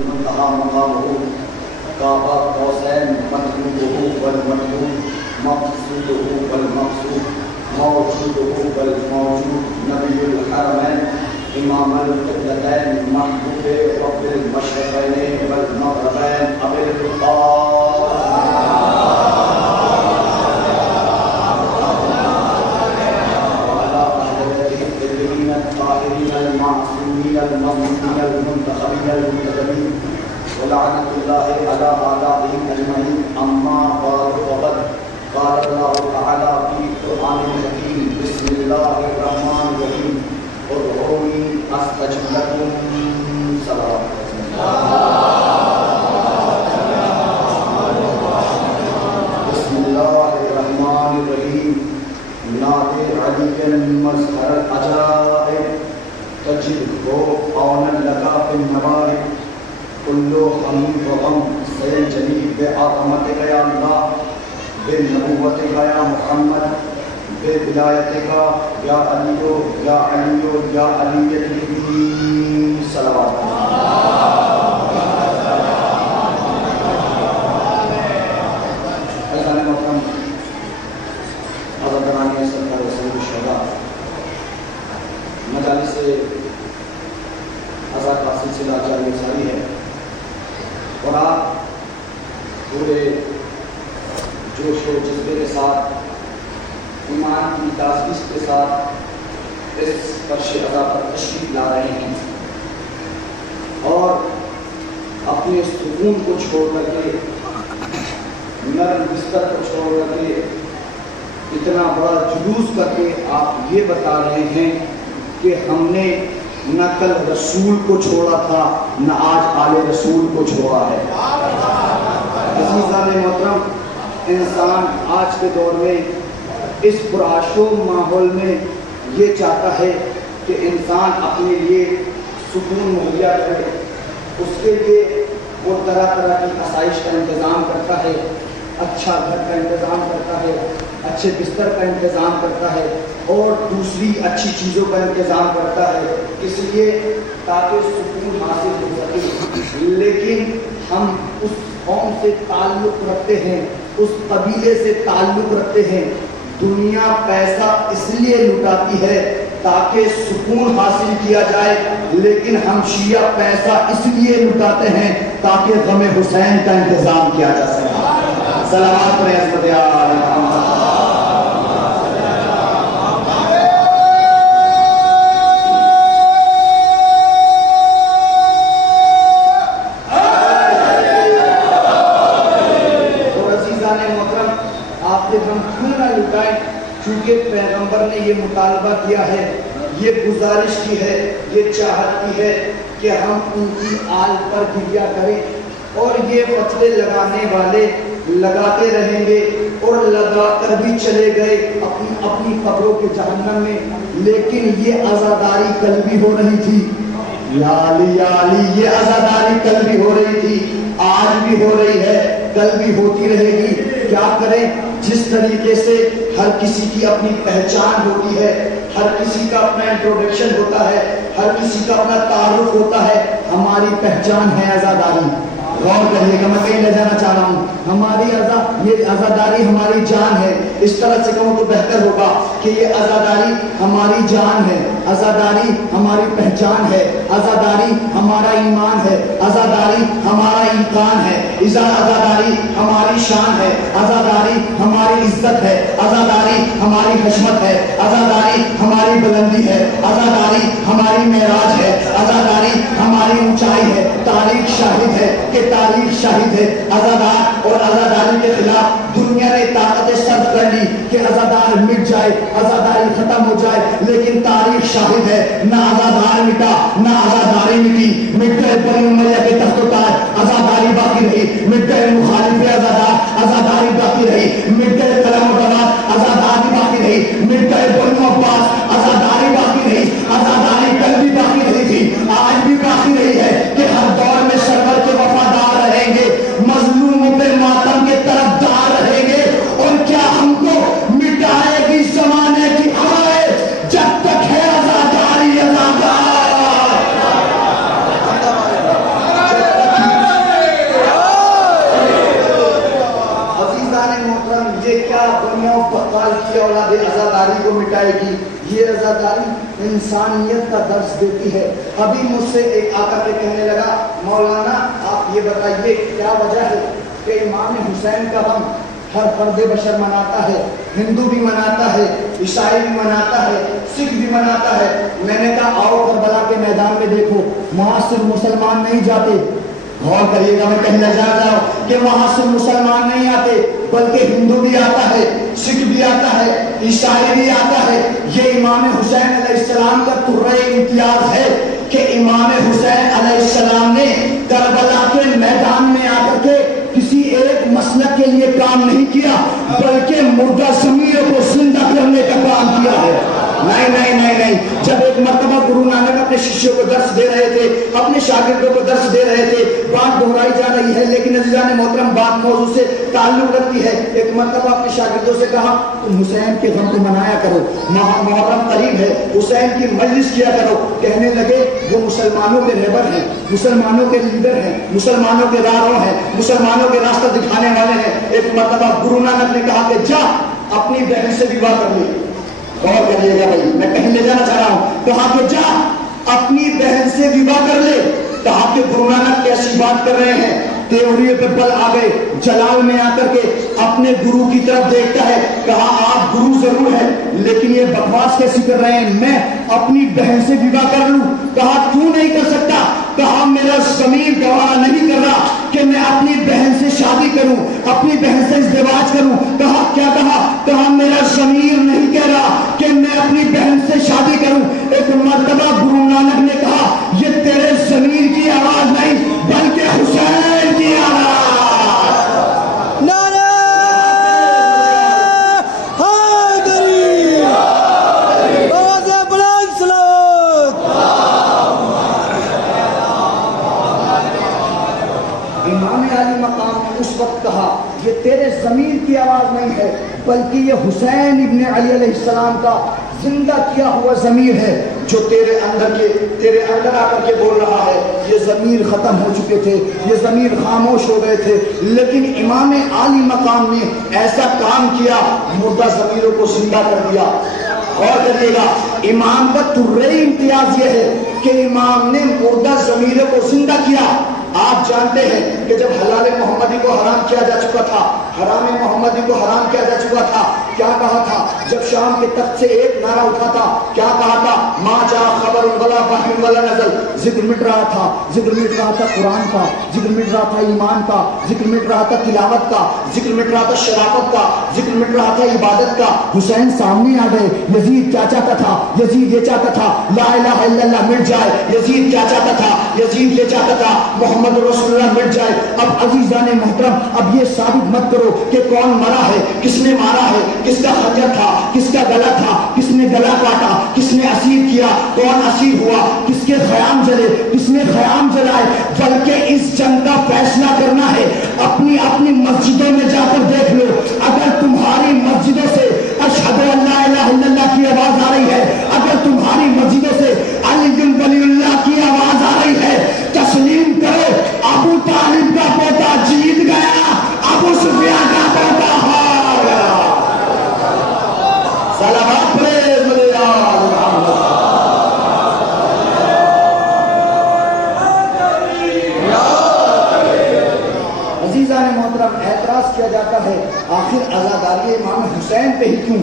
المنتهى مقامه قاب قوسين مطلوبه والمطلوب مقصوده والمقصود موجوده والموجود نبي الحرمين امام القبلتين محبوب رب المشرقين والمغربين ابي الطاهرين المعصومين المظلومين المنتخبين المنتخبين ولعنة الله على أعدائهم أجمعين أما بعد فقد قال الله تعالى في القرآن الحكيم بسم الله الرحمن الرحيم ادعوني أستجب لكم صلوات بسم الله الرحمن الرحيم نعت علی مظہر العجائب تجد عونا لك في النوائب كل حمید و غم سیل جلیل بعظمتك یا اللہ بنبوتك یا محمد بولایتك یا علیو یا علیو یا علیت الدین صلوات مجالس ازا کا سلسلہ جاری ہے اور آپ پورے جوش و جذبے کے ساتھ ایمان کی تازگی کے ساتھ اس فرش ازا پر تشریف لا رہے ہیں اور اپنے سکون کو چھوڑ کر کے نرم بستر کو چھوڑ کر کے اتنا بڑا جلوس کر کے آپ یہ بتا رہے ہیں کہ ہم نے نہ کل رسول کو چھوڑا تھا نہ آج آل رسول کو چھوڑا ہے۔ عزیزان محترم، انسان آج کے دور میں اس پرآشوب ماحول میں یہ چاہتا ہے کہ انسان اپنے لیے سکون مہیا کرے، اس کے لیے وہ طرح طرح کی آسائش کا انتظام کرتا ہے، اچھا گھر کا انتظام کرتا ہے، اچھے بستر کا انتظام کرتا ہے اور دوسری اچھی چیزوں کا انتظام کرتا ہے، اس لیے تاکہ سکون حاصل ہو سکے۔ لیکن ہم اس قوم سے تعلق رکھتے ہیں، اس قبیلے سے تعلق رکھتے ہیں۔ دنیا پیسہ اس لیے لٹاتی ہے تاکہ سکون حاصل کیا جائے، لیکن ہم شیعہ پیسہ اس لیے لٹاتے ہیں تاکہ غم حسین کا انتظام کیا جا سکے۔ صلوات پر عظمت آل محمد۔ چونکہ پیغمبر نے یہ مطالبہ کیا ہے، یہ گزارش کی ہے، یہ چاہت کی ہے کہ ہم ان کی آل پر گریہ کریں، اور یہ فتوے لگانے والے لگاتے رہیں گے اور لگا کر بھی چلے گئے اپنی قبروں کے جہنم میں، لیکن یہ عزاداری کل بھی ہو رہی تھی۔ یا علی یا علی، یہ عزاداری کل بھی ہو رہی تھی، آج بھی ہو رہی ہے، کل بھی ہوتی رہے گی۔ کیا کریں؟ جس طریقے سے ہر کسی کی اپنی پہچان ہوتی ہے، ہر کسی کا اپنا انٹروڈکشن ہوتا ہے، ہر کسی کا اپنا تعارف ہوتا ہے، ہماری پہچان ہے عزاداری۔ غور کریے گا، میں کہیں لے جانا چاہ رہا ہوں، ہماری یہ عزاداری ہماری جان ہے۔ اس طرح سے کہوں تو بہتر ہوگا کہ یہ عزاداری ہماری جان ہے، عزاداری ہماری پہچان ہے، عزاداری ہمارا ایمان ہے، عزاداری ہمارا ایقان ہے، عزاداری ہماری شان ہے، عزاداری ہماری عزت ہے، عزاداری ہماری حشمت ہے، عزاداری ہماری بلندی ہے، عزاداری ہماری معراج ہے، عزاداری ہماری اونچائی ہے۔ تاریخ شاہد ہے کہ تاریخ شاہد ہے عزادار اور عزاداری کے خلاف دنیا نے طاقت صرف کر لی کہ عزادار مٹ جائے، عزاداری ختم ہو جائے، لیکن تاریخ شاہد ہے نہ عزادار مٹا نہ عزاداری مٹی۔ مٹ گئے بنی امیہ کے تخت و تاج، عزاداری باقی رہی۔ مٹ گئے مخالف عزادار، عزاداری باقی رہی۔ مٹ گئے قلم و دوات، عزاداری باقی رہی۔ مٹ گئے بنو عباس، عزاداری باقی رہی۔ عزاداری کل بھی باقی رہی تھی، آج بھی باقی رہی ہے کہ ہر دور میں سرور کے وفادار رہیں گے، مظلوموں پہ ماتم کے طرفدار رہیں گے، اور کیا ہم کو مٹائے گی زمانے کی ہوائیں جب تک ہے آزاداری آزادار، جب تک یہ اولاد عزاداری کو مٹائے گی. یہ عزاداری انسانیت کا درس دیتی ہے. ابھی مجھ سے ایک آ کر کے کہنے لگا مولانا آپ یہ بتائیے کیا وجہ ہے کہ امام حسین کا غم ہر فرد بشر مناتا ہے, ہندو بھی مناتا ہے, عیسائی بھی مناتا ہے, سکھ بھی مناتا ہے. میں نے کہا آؤ کربلا کے میدان میں دیکھو, وہاں صرف مسلمان نہیں جاتے. غور کریے گا, میں کہنا چاہتا ہوں کہ وہاں صرف مسلمان نہیں آتے بلکہ ہندو بھی آتا ہے, سکھ بھی آتا ہے, عیسائی بھی آتا ہے. یہ امام حسین علیہ السلام کا ترہ امتیاز ہے کہ امام حسین علیہ السلام نے کربلا کے میدان میں آ کر کے کسی ایک مسلک کے لیے کام نہیں کیا بلکہ مردہ ضمیروں کو زندہ کرنے کا کام کیا ہے. نہیں. جب ایک مرتبہ گرو نانک اپنے شیشوں کو درس دے رہے تھے, اپنے شاگردوں کو درس دے رہے تھے, بات دہرائی جا رہی ہے لیکن عزیزان محترم بات موضوع سے تعلق رکھتی ہے. ایک مرتبہ اپنے شاگردوں سے کہا تم حسین کے غم کو منایا کرو, محرم قریب ہے, حسین کی مجلس کیا کرو. کہنے لگے وہ مسلمانوں کے رہبر ہیں, مسلمانوں کے لیڈر ہیں, مسلمانوں کے راہرو ہیں, مسلمانوں کے راستہ دکھانے والے ہیں. ایک مرتبہ گرو نانک نے کہا کہ جا اپنی بہن سے وواہ کر لے. غور کریے گا بھائی, میں کہیں لے جانا چاہ رہا ہوں. کہا کہ جا اپنی بہن سے وواہ کر لے. کہا کہ گرو نانک کیسی بات کر رہے ہیں, تیوری پہ بل آ گئے. جلال میں آ کر کے اپنے گرو کی طرف دیکھتا ہے. کہا آپ گرو ضرور ہیں لیکن یہ بکواس کیسی کر رہے ہیں, میں اپنی بہن سے وواہ کر لوں. کہا کیوں نہیں کر سکتا. کہا میرا ضمیر گوارا نہیں کر رہا کہ میں اپنی بہن سے شادی کروں, اپنی بہن سے ازدواج کروں. کہا کیا کہا. کہا میرا ضمیر نہیں کہہ رہا کہ میں اپنی بہن سے شادی کروں. ایک مرتبہ گرو نانک نے کہا یہ تیرے ضمیر کی آواز نہیں بلکہ حسین کی آواز. کہا یہ تیرے ضمیر کی آواز نہیں ہے بلکہ یہ حسین ابن علی علیہ السلام کا زندہ کیا ہوا ضمیر ہے جو تیرے اندر آ کر کے بول رہا ہے. یہ ضمیر ختم ہو چکے تھے, یہ ضمیر خاموش ہو گئے تھے, لیکن امام عالی مقام نے ایسا کام کیا مردہ ضمیروں کو زندہ کر دیا. اور کریے گا امام کا ترہ امتیاز یہ ہے کہ امام نے مردہ ضمیروں کو زندہ کیا. آپ جانتے ہیں کہ جب حلال محمدی کو حرام کیا جا چکا تھا, حرام محمدی کو حرام کیا جا چکا تھا, کیا کہا تھا. جب شام کے تخت سے ایک نعرہ اٹھا تھا, کیا کہا تھا. ما جاء خبر ولا وحی ولا نزل. ذکر مٹ رہا تھا, ذکر مٹ رہا تھا قرآن کا, ذکر مٹ رہا تھا ایمان کا, ذکر مٹ رہا تھا تلاوت کا, ذکر مٹ رہا تھا شرافت کا, ذکر مٹ رہا تھا عبادت کا. حسین سامنے آ گئے. یزید کیا چاہتا تھا. یزید یہ چاہتا تھا لا الہ الا اللہ مٹ جائے. یزید کیا چاہتا تھا. یزید یہ چاہتا تھا محمد رسول اللہ مٹ جائے. اب عزیزان محترم اب یہ ثابت مت کرو کہ کون مرا ہے, کس نے مارا ہے, کس کا خنجر تھا, کس کا گلا تھا, کس نے گلا کاٹا, کس نے اسیر کیا, کون اسیر ہوا, کس کے خیام جلے, کس نے خیام جلائے. بلکہ اس جنگ کا فیصلہ کرنا ہے اپنی اپنی مسجدوں میں جا کر دیکھ لو. اگر تمہاری مسجدوں سے اشہد ان لا الہ الا اللہ کی آواز آ رہی ہے, اگر تمہاری مسجدوں سے علی ولی اللہ کی آواز آ رہی ہے, تسلیم کرو ابو طالب کا پوتا جیت گیا, ابو سفیان کا پوتا ہار گیا. صلوات پڑھیں میرے یار عزیزان محترم. اعتراض کیا جاتا ہے آخر عزاداری امام حسین پہ ہی کیوں.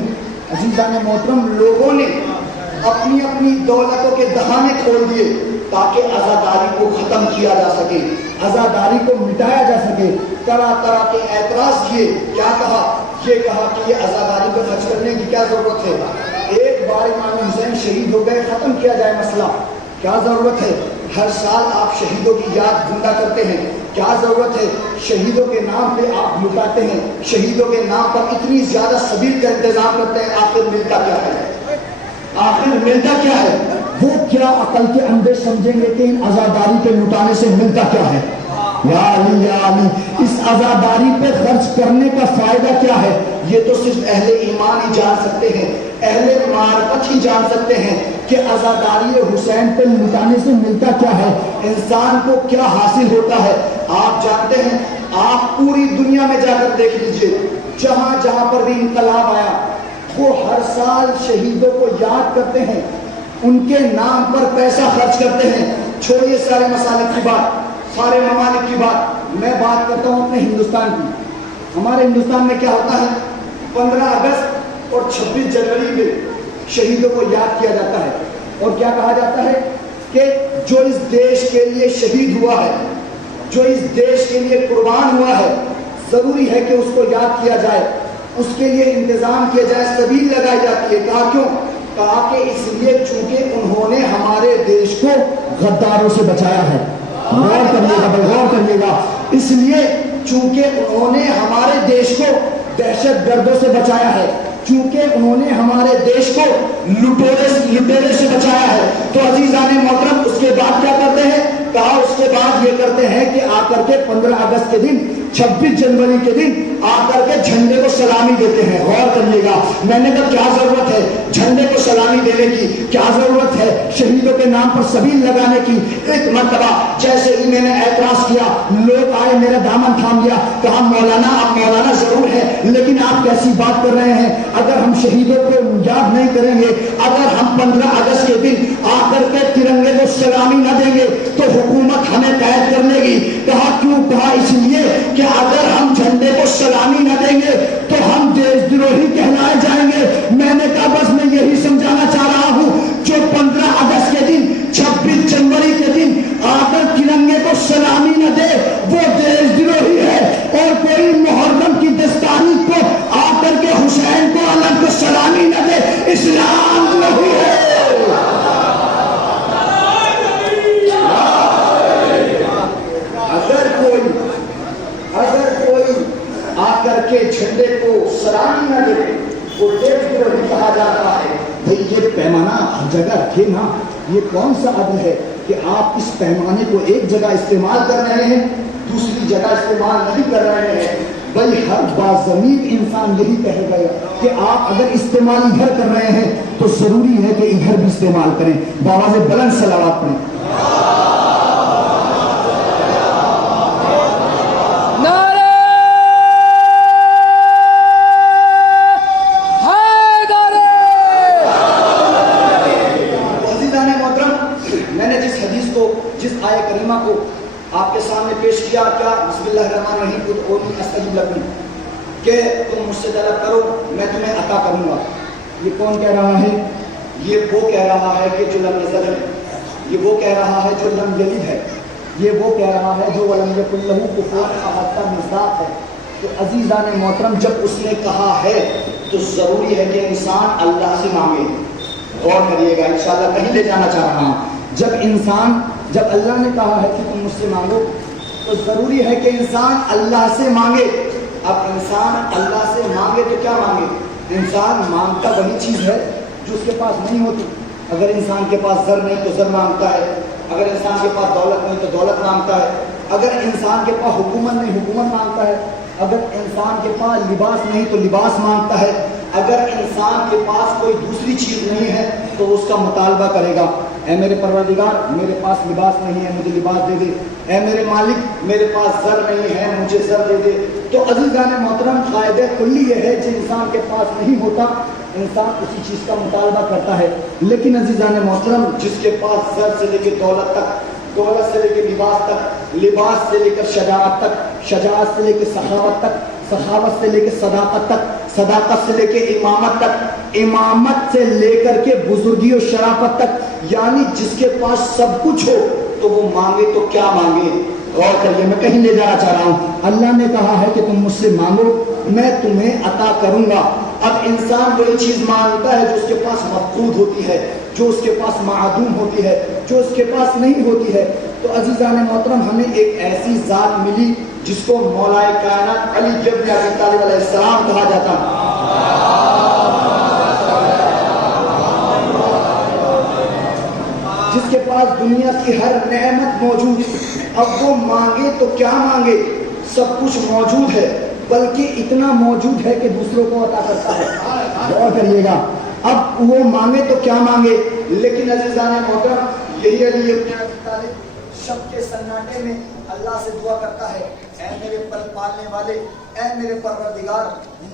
عزیزان محترم لوگوں نے اپنی اپنی دولتوں کے دہانے کھول دیے تاکہ عزاداری کو ختم کیا جا سکے, عزاداری کو مٹایا جا سکے. طرح طرح کے اعتراض کیے. کیا کہا, یہ کہا کہ یہ عزاداری کو خرچ کرنے کی کیا ضرورت ہے. ایک بار امام حسین شہید ہو گئے, ختم کیا جائے مسئلہ. کیا ضرورت ہے ہر سال آپ شہیدوں کی یاد زندہ کرتے ہیں. کیا ضرورت ہے شہیدوں کے نام پہ آپ لٹاتے ہیں, شہیدوں کے نام پر اتنی زیادہ سبیل کا انتظام کرتے ہیں. آخر ملتا کیا ہے, آخر ملتا کیا ہے. وہ کیا عقل کے اندر سمجھیں گے کہ ان عزاداری پہ لٹانے سے ملتا کیا ہے. یا علی یا علی, اس عزاداری پہ خرچ کرنے کا فائدہ کیا ہے. یہ تو صرف اہل ایمان ہی جان سکتے ہیں, اہل معرفت ہی جان سکتے ہیں کہ عزاداری حسین پہ لٹانے سے ملتا کیا ہے, انسان کو کیا حاصل ہوتا ہے. آپ جانتے ہیں, آپ پوری دنیا میں جا کر دیکھ لیجئے, جہاں جہاں پر بھی انقلاب آیا, وہ ہر سال شہیدوں کو یاد کرتے ہیں، ان کے نام پر پیسہ خرچ کرتے ہیں۔ چھوڑیے سارے مسالک کی بات، سارے ممالک کی بات، میں بات کرتا ہوں اپنے ہندوستان کی۔ ہمارے ہندوستان میں کیا ہوتا ہے؟ 15 اگست اور 26 جنوری میں شہیدوں کو یاد کیا جاتا ہے، اور کیا کہا جاتا ہے کہ جو اس دیش کے لیے شہید ہوا ہے، جو اس دیش کے لیے قربان ہوا ہے، ضروری ہے کہ اس کو یاد کیا جائے، اس کے لیے انتظام کیا جائے، سبیل لگائی جاتی ہے۔ کہا کیوں؟ کہا کہ اس لیے چونکہ انہوں نے ہمارے دیش کو غداروں سے بچایا ہے۔ غور کریے گا، غور کریے گا، اس لیے چونکہ انہوں نے ہمارے دیش کو دہشت گردوں سے بچایا ہے، چونکہ انہوں نے ہمارے دیش کو لٹیرے سے بچایا ہے۔ تو عزیزان محترم اس کے بعد کیا کرتے ہیں؟ کہا اس کے بعد یہ کرتے ہیں کہ آ کر کے 15 اگست کے دن، 26 جنوری کے دن آ کر کے جھنڈے کو سلامی دیتے ہیں۔ غور کریے گا، میں نے کہا کیا ضرورت ہے جھنڈے کو سلامی دینے کی؟ کیا ضرورت ہے شہیدوں کے نام پر سبیل لگانے کی؟ ایک مرتبہ جیسے ہی میں نے اعتراض کیا، لوگ آئے، میرا دامن تھام لیا، کہا مولانا اب مولانا ضرور ہے، لیکن آپ کیسی بات کر رہے ہیں؟ اگر ہم شہیدوں کو یاد نہیں کریں گے، اگر ہم 15 اگست کے دن آ کر کے ترنگے کو سلامی نہ دیں گے تو حکومت ہمیں قید کر لے گی۔ کہا کیوں؟ کہا اس لیے کہ اگر ہم جھنڈے کو سلامی نہ دیں گے تو ہم دیش دروہی کہلائے جائیں گے۔ میں نے کہا بس میں یہی سمجھانا چاہ رہا ہوں، جو 15 اگست کے دن، 26 جنوری کے دن آ کر ترنگے کو سلامی نہ دے وہ دیش دروہی ہے، اور کوئی محرم کی 10 تاریخ کو آ کر کے حسین کو علم کو سلامی نہ دے اسلام دروہی ہے۔ اگر کوئی آ کر کے جھنڈے کو سلامی نہ دے وہ دیش دروہی کہا جاتا ہے۔ بھئی یہ پیمانہ ہر جگہ رکھے نا، یہ کون سا عدل ہے کہ آپ اس پیمانے کو ایک جگہ استعمال کر رہے ہیں، دوسری جگہ استعمال نہیں کر رہے ہیں؟ بھئی ہر باضمیر انسان یہی کہے گا کہ آپ اگر استعمال ادھر کر رہے ہیں تو ضروری ہے کہ ادھر بھی استعمال کریں۔ بآواز بلند صلوات پڑھیں۔ جس آیہ کریمہ کو آپ کے سامنے پیش کیا، کیا بسم اللہ الرحمن الرحیم ادعونی استجب لکم، کہ تم مجھ سے طلب کرو میں تمہیں عطا کروں گا۔ یہ کون کہہ رہا ہے؟ یہ وہ کہہ رہا ہے کہ جو لم یزل ہے، یہ وہ کہہ رہا ہے جو لم یلد ہے، یہ وہ کہہ رہا ہے جو ولم یکن لہ کفوا احد کا مصداق ہے۔ تو عزیزان محترم جب اس نے کہا ہے تو ضروری ہے کہ انسان اللہ سے مانگے۔ غور کریے گا، انشاءاللہ کہیں لے جانا چاہ رہا ہوں۔ جب اللہ نے کہا ہے کہ تم مجھ سے مانگو تو ضروری ہے کہ انسان اللہ سے مانگے۔ اب انسان اللہ سے مانگے تو کیا مانگے؟ انسان مانگتا وہی چیز ہے جو اس کے پاس نہیں ہوتی۔ اگر انسان کے پاس زر نہیں تو زر مانگتا ہے، اگر انسان کے پاس دولت نہیں تو دولت مانگتا ہے، اگر انسان کے پاس حکومت نہیں حکومت مانگتا ہے، اگر انسان کے پاس لباس نہیں تو لباس مانگتا ہے، اگر انسان کے پاس کوئی دوسری چیز نہیں ہے تو اس کا مطالبہ کرے گا، اے میرے پروردگار میرے پاس لباس نہیں ہے مجھے لباس دے دے، اے میرے مالک میرے پاس زر نہیں ہے مجھے زر دے دے۔ تو عزیزان محترم قاعدہ کلی یہ ہے جو انسان کے پاس نہیں ہوتا انسان اسی چیز کا مطالبہ کرتا ہے۔ لیکن عزیزان محترم جس کے پاس زر سے لے کے دولت تک، دولت سے لے کے لباس تک، لباس سے لے کر شجاعت تک، شجاعت سے لے کے سخاوت تک، سخاوت سے لے کے صداقت تک، صداقت سے لے کے امامت تک، امامت سے لے کر کے بزرگی و شرافت تک، یعنی جس کے پاس سب کچھ ہو تو وہ مانگے تو کیا مانگے؟ غور کریے، میں کہیں لے جانا چاہ رہا ہوں۔ اللہ نے کہا ہے کہ تم مجھ سے مانگو میں تمہیں عطا کروں گا۔ اب انسان وہی چیز مانگتا ہے جو اس کے پاس مفقود ہوتی ہے، جو اس کے پاس معدوم ہوتی ہے، جو اس کے پاس نہیں ہوتی ہے۔ تو عزیزان محترم ہمیں ایک ایسی ذات ملی جس کو مولا کائنات علی ابن ابی طالب علیہ السلام کہا جاتا ہے، جس کے پاس دنیا کی ہر نعمت موجود ہے۔ اب وہ مانگے تو کیا مانگے؟ سب کچھ موجود ہے، بلکہ اتنا موجود ہے کہ دوسروں کو عطا کرتا ہے۔ غور کریے گا، اب وہ مانگے تو کیا مانگے؟ لیکن عزیزان محترم یہی علی ابن ابی طالب شب کے سناٹے میں اللہ سے دعا کرتا ہے اے میرے پالنے والے، اے میرے پروردگار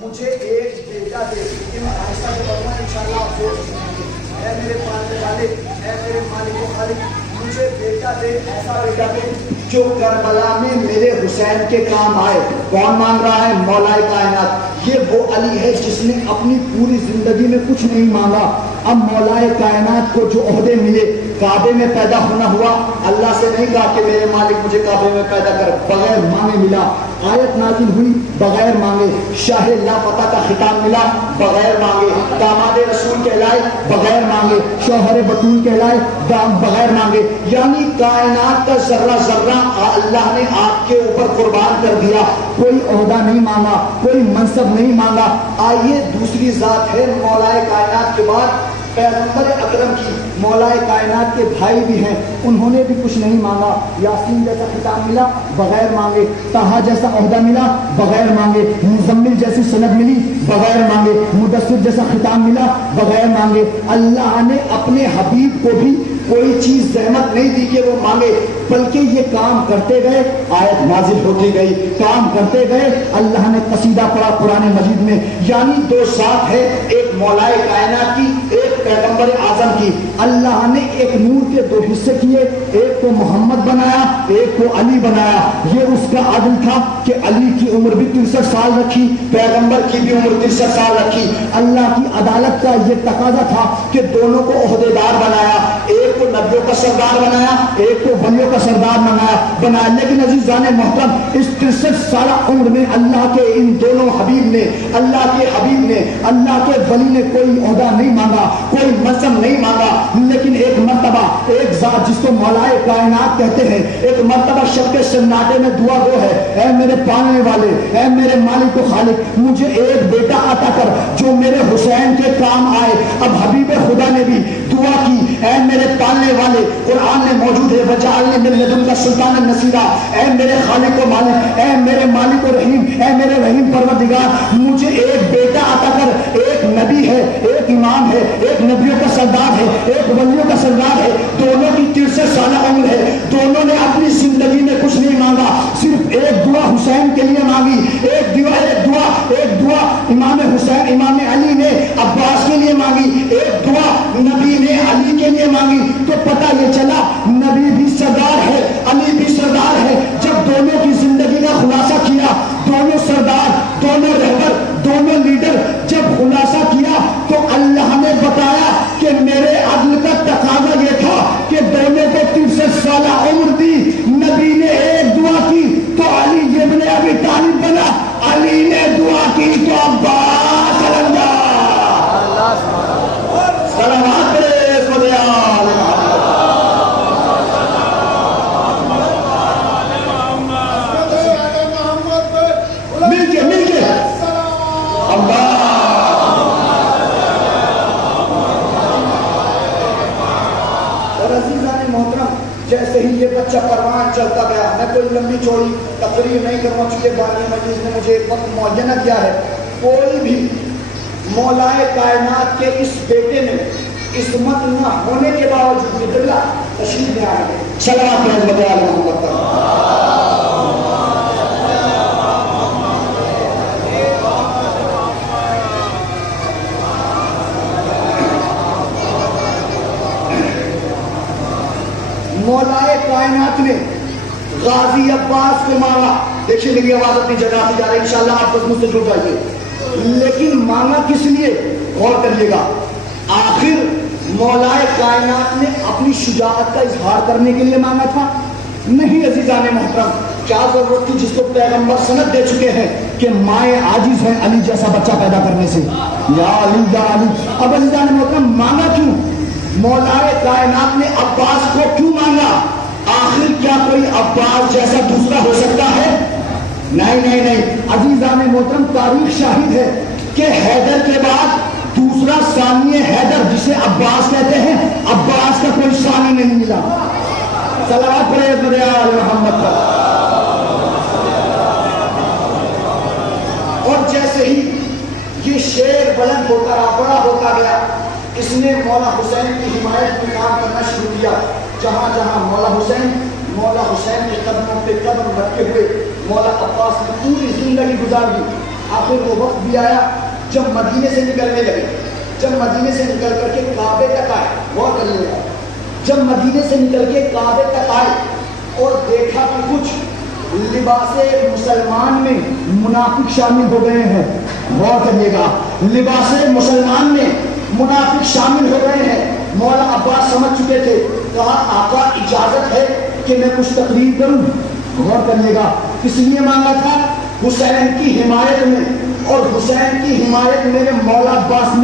مجھے ایک بیٹا دے، کہ میں آہستہ سے پڑھوں انشاءاللہ آپ زور سے سنیں گے۔ اے میرے پالنے والے، اے میرے مالک و خالق مجھے بیٹا دے، ایسا بیٹا دے جو کربلا میں میرے حسین کے کام آئے۔ کون مانگ رہا ہے؟ مولا کائنات۔ یہ وہ علی ہے جس نے اپنی پوری زندگی میں کچھ نہیں مانگا، اب مولا کائنات کو جو عہدے ملے، کعبے میں پیدا ہونا ہوا، اللہ سے نہیں کہا کہ میرے مالک مجھے کعبے میں پیدا کر، بغیر مانگے ملا۔ آیت نازل ہوئی بغیر مانگے، شاہ لاپتہ کا خطاب ملا بغیر مانگے، داماد رسول کہلائے بغیر مانگے، شوہر بطول کہلائے بغیر مانگے، یعنی کائنات کا ذرہ ذرہ اللہ نے آپ کے اوپر قربان کر دیا۔ کوئی عہدہ نہیں مانگا، کوئی منصب نہیں مانگا۔ آئیے دوسری ذات ہے مولا کائنات کے بعد پیغمبر اکرم کی، مولا کائنات کے بھائی بھی ہیں، انہوں نے بھی کچھ نہیں مانگا۔ یاسین جیسا خطاب ملا بغیر مانگے، طٰہٰ جیسا عہدہ ملا بغیر مانگے، مزمل جیسی سند ملی بغیر مانگے، مدثر جیسا خطاب ملا بغیر مانگے۔ اللہ نے اپنے حبیب کو بھی کوئی چیز زحمت نہیں دی کہ وہ مانگے، بلکہ یہ کام کرتے گئے، آیت نازل ہوتی گئی، کام کرتے گئے، اللہ نے قصیدہ پڑھا قرآن مجید میں۔ یعنی دو ذات ہے، ایک مولا کائنات کی، ایک پیغمبر اعظم کی۔ اللہ نے ایک نور کے دو حصے کیے، ایک کو محمد بنایا، ایک کو علی بنایا۔ یہ اس کا عدل تھا کہ علی کی عمر بھی 63 سال رکھی، پیغمبر کی بھی عمر 63 سال رکھی۔ اللہ کی عدالت کا یہ تقاضا تھا کہ دونوں کو عہدے دار بنایا، ایک کو نبیوں کا سردار بنایا، ایک کو ولیوں کا سردار بنایا۔ لیکن عزیزان محترم، اس 63 سالہ عمر میں اللہ کے ان دونوں حبیب نے، اللہ کے حبیب نے، اللہ کے ولی نے کوئی عہدہ نہیں مانگا، کوئی منصب نہیں مانگا، لیکن ایک مرتبہ ایک ذات جس کو مولا کائنات کہتے ہیں، ایک مرتبہ شب کے سناٹے میں دعا گو ہے، اے میرے پالنے والے، اے میرے مالک و خالق مجھے ایک بیٹا عطا کر جو میرے حسین کے کام آئے۔ اب حبیب خدا نے بھی دعا کی، اے میرے پالنے والے، قرآن میں موجود ہے وجعلنی من لدنک سلطانا نصیرا، اے میرے خالق و مالک، اے میرے مالک و رحیم، اے میرے رحیم پروردگار مجھے ایک بیٹا عطا کر۔ ایک نبی ہے، ایک امام ہے، ایک نبیوں کا سردار ہے، ایک ولیوں کا سردار ہے، دونوں کی 63 سالہ عمر ہے، دونوں نے اپنی زندگی میں کچھ نہیں مانگا، صرف ایک دعا حسین کے لیے مانگی، ایک دعا امام حسین امام علی نے عباس کے لیے مانگی، ایک دعا نبی نے علی کے لیے مانگی۔ تو پتہ یہ چلا نبی بھی سردار ہے، علی بھی سردار ہے۔ جب دونوں کی زندگی کا خلاصہ کیا، دونوں سردار، دونوں رہبر، دونوں لیڈر جب خلاصہ کیا تو اللہ نے بتایا کہ میرے عدل کا تقاضا یہ تھا کہ دونوں کو 63 سالہ عمر دی، نبی نے ایک دعا کی تو علی ابن ابی طالب بنا، علی نے دعا کی تو عباس بنا۔ سلامات کرے مل کے جیسے ہی یہ بچہ پروان چلتا گیا، میں کوئی لمبی چوڑی تقریر نہیں کروں چونکہ بانی مجلس نے مجھے وقت معینہ دیا ہے۔ کوئی بھی مولا کائنات کے اس بیٹے میں عصمت نہ ہونے کے باوجود یہ قبلہ تشریف میں آئے گا۔ صلوات محمد علی محمد پر۔ مولا کائنات نے غازی عباس کو مانگا، دیکھیے میری آواز اپنی جگہ پہ جا رہی ہے، انشاءاللہ آپ بس مجھ سے جڑ جائیے، لیکن مانگا کس لیے؟ غور کریے گا، آخر مولا کائنات نے اپنی شجاعت کا اظہار کرنے کے لیے مانگا تھا؟ نہیں عزیزان محترم، کیا ضرورت تھی جس کو پیغمبر سند دے چکے ہیں کہ مائیں عاجز ہیں علی جیسا بچہ پیدا کرنے سے، یا علی یا علی۔ اب عزیزان محترم مانگا کیوں؟ مولا کائنات نے عباس کو کیوں مانگا؟ آخر کیا کوئی عباس جیسا دوسرا ہو سکتا ہے؟ نہیں عزیزان محترم، تاریخ شاہد ہے کہ حیدر کے بعد دوسرا ثانی حیدر جسے عباس کہتے ہیں، عباس کا کوئی ثانی نہیں ملا۔ صلوات پڑھیں آل محمد پر۔ اور جیسے ہی یہ شیر بلند ہوتا رہا، بڑا ہوتا گیا، اس نے مولا حسین کی حمایت میں کام کرنا شروع کیا۔ جہاں جہاں مولا حسین مولا حسین کے قدموں پہ قدم رکھے ہوئے مولا عباس نے پوری زندگی گزار دی. آخر وہ وقت بھی آیا جب مدینے سے نکلنے لگے, جب مدینے سے نکل کر کے کعبے تک آئے, غور کرنے لگا, جب مدینے سے نکل کے کعبے تک آئے اور دیکھا کہ کچھ لباس مسلمان میں منافق شامل ہو گئے ہیں, غور کریے گا, لباس مسلمان میں منافق شامل ہو گئے ہیں. مولا عباس سمجھ چکے تھے, کہا آقا اجازت ہے کہ میں کچھ تقریر کروں. غور کریے گا, کس لیے مانگا تھا؟ حسین کی حمایت میں, اور حسین کی حمایت میرے مولا عباس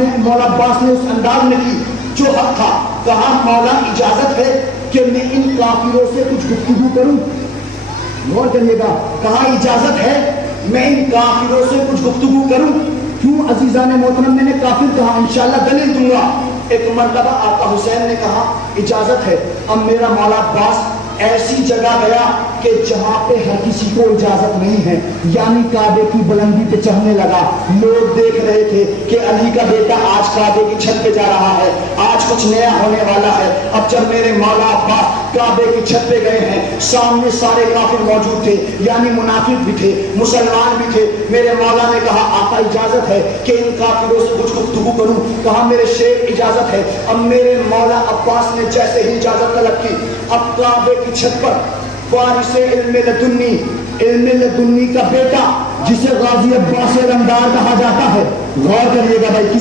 نے اس انداز میں کی جو حق تھا. کہا مولا اجازت ہے کہ میں ان کافروں سے کچھ گفتگو کروں. غور کریے گا, کہا اجازت ہے میں ان کافروں سے کچھ گفتگو کروں. کیوں عزیزان محترم میں نے کافر کہا؟ انشاءاللہ دلیل دوں گا. ایک مرتبہ آقا حسین نے کہا اجازت ہے. اب میرا مولا عباس ایسی جگہ گیا کہ جہاں پہ ہر کسی کو اجازت نہیں ہے, یعنی کعبے کی بلندی پہ چڑھنے لگا. لوگ دیکھ رہے تھے کہ علی کا بیٹا آج کعبے کی چھت پہ جا رہا ہے, آج کچھ نیا ہونے والا ہے. اب جب میرے مولا عباس کعبے کی چھت پہ گئے ہیں, سامنے سارے کافر موجود تھے, یعنی منافق بھی تھے, مسلمان بھی تھے. میرے مولا نے کہا آقا اجازت ہے کہ ان کافروں سے کچھ گفتگو کروں. کہا میرے شیخ اجازت ہے. اب میرے مولا عباس نے جیسے ہی اجازت طلب کی, اب کعبے کی چھت پر وارث علم لدنی کا بیٹا جسے غازی عباس علمدار کہا جاتا ہے, غور کریے گا بھائی,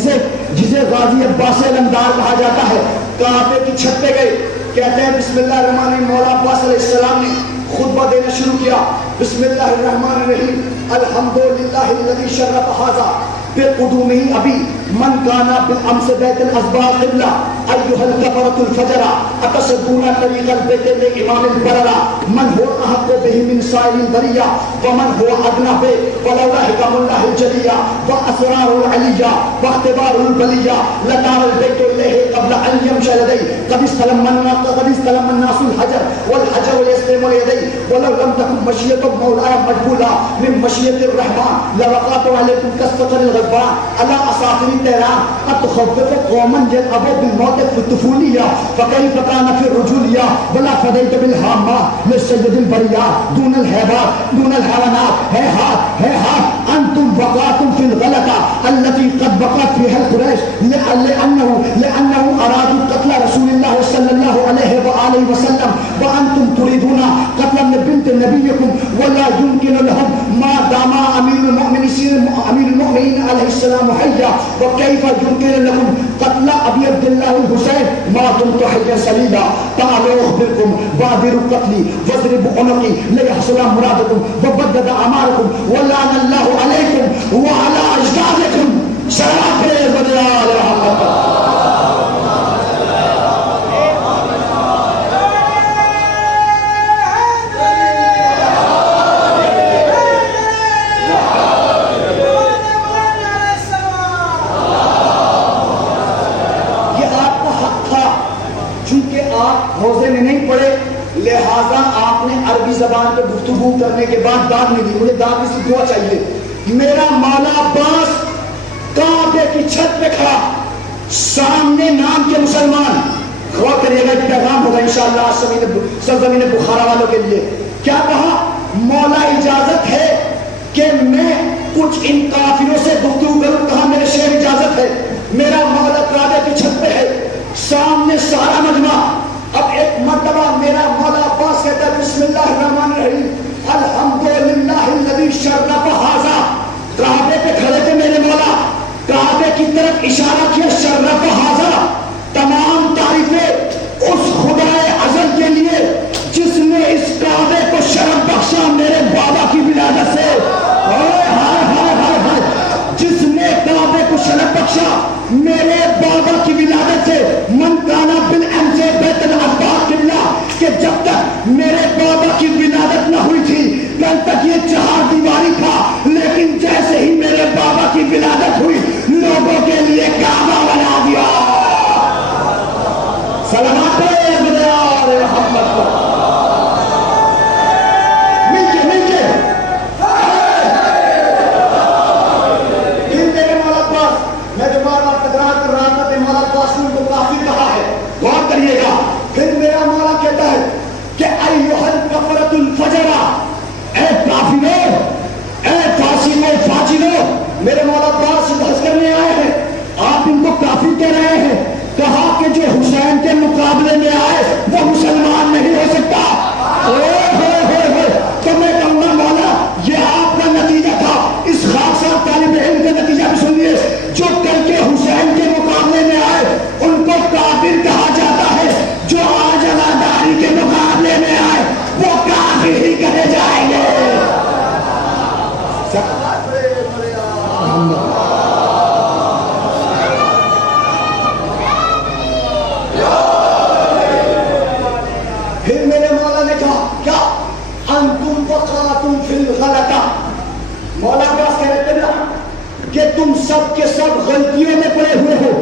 جسے غازی عباس علمدار کہا جاتا ہے, کعبے کی چھت پہ گئے. کہتے ہیں بسم اللہ الرحمن الرحیم, مولا عباس علیہ السلام نے خطبہ دینا شروع کیا. بسم اللہ الرحمن الرحیم, الحمدللہ الذی شرف ھذا بقدومه ابی من کانا بالامس بیت الاسباط قبلہ ایها الکفرۃ الفجر اتصدون طریق البیت لامام البرر من هو احق به من سائر البریہ ومن هو ادنى به ولولا حکم اللہ الجلیہ واسرار العلیہ واختبار البلیہ لطار البیت الیہ قبل ان یمشی لدیہ قد استلم الناس الحجر والحجر يستلم اليدين ولو لم تكن مشیۃ مولاي مقبولہ من مشیۃ الرحمن لوقعت علیکم کالسطر الغضبان على اساطیر الطیران قد تخوف قوما يلعبوا بالموت في الطفولية فكيف كان في الرجولية ولا فديت بالهامة للسيد البرية دون الهيبات دون الحيوانات هيهات أنتم وقعتم في الغلطة التي قد وقعت فيها القريش لأنه أرادوا قتل رسول الله صلى الله عليه وآله وسلم وأنتم تريدون قتل بنت نبيكم ولا يمكن لهم ما دام أمير المؤمنين عليه السلام حيا وكيف يمكن لكم قتل أبي عبد الله الحسين ما دمت حيا سليلا تعالوا أخبركم بادروا قتلي واضربوا عنقي ليحصل مرادكم وبدد أعماركم ولعن الله عليكم وعلى أجدادكم سلام عليكم. حوضے میں نہیں پڑے لہذا آپ نے عربی زبان پہ گفتگو کرنے کے بعد داد نہیں دی. مجھے داد کی دعا چاہیے. میرا مولا عباس کعبے کی چھت پہ کھڑا, سامنے نام کے مسلمان, غور کریے گا, پیغام ہوگا انشاءاللہ سرزمین بخارا والوں کے لیے. کیا کہا؟ مولا اجازت ہے کہ میں کچھ ان کافروں سے گفتگو کروں. کہا میرے شیخ اجازت ہے. میرا مولا کعبے کی چھت پہ ہے, سامنے سارا مجمع. اب ایک مرتبہ میرا مولا عباس کہتا ہے بسم اللہ الرحمن الرحیم الحمدللہ الذی شرف ھذا. کعبے پہ کھڑے تھے میرے مولا, کعبے کی طرف اشارہ کیا, شرف ھذا. تمام تعریفیں اس خدائے ازل کے لیے جس نے اس کعبے کو شرف بخشا میرے بابا کی ولادت سے. جس نے کعبے کو شرف بخشا میرے بابا کی ولادت سے. من کانا بالامس بیت الاسباط قبلہ, کہ جب تک میرے بابا کی ولادت نہ ہوئی تھی کل تک یہ چہار دیواری تھا, لیکن جیسے ہی میرے بابا کی ولادت ہوئی لوگوں کے لیے کعبہ میرے مولا عباس سے بحث کرنے آئے ہیں، آپ ان کو کافر کہہ رہے ہیں، کہا کہ جو حسین کے مقابلے میں آئے وہ مسلمان نہیں ہو سکتا۔ تو میں کہوں گا مولا یہ آپ کا نتیجہ تھا، اس خاصا طالب علم کا نتیجہ بھی سنیے، جو کل کے حسین کے مقابلے میں آئے ان کو کافر کہا جاتا ہے، جو آج عزاداری کے مقابلے میں آئے وہ کافر ہی کہے جائیں گے۔ پھر میرے مولا نے کہا کیا انتم وقعتم فی الغلطہ، مولا عباس کہہ رہے تھے نا کہ تم سب کے سب غلطیوں میں پڑے ہوئے ہو۔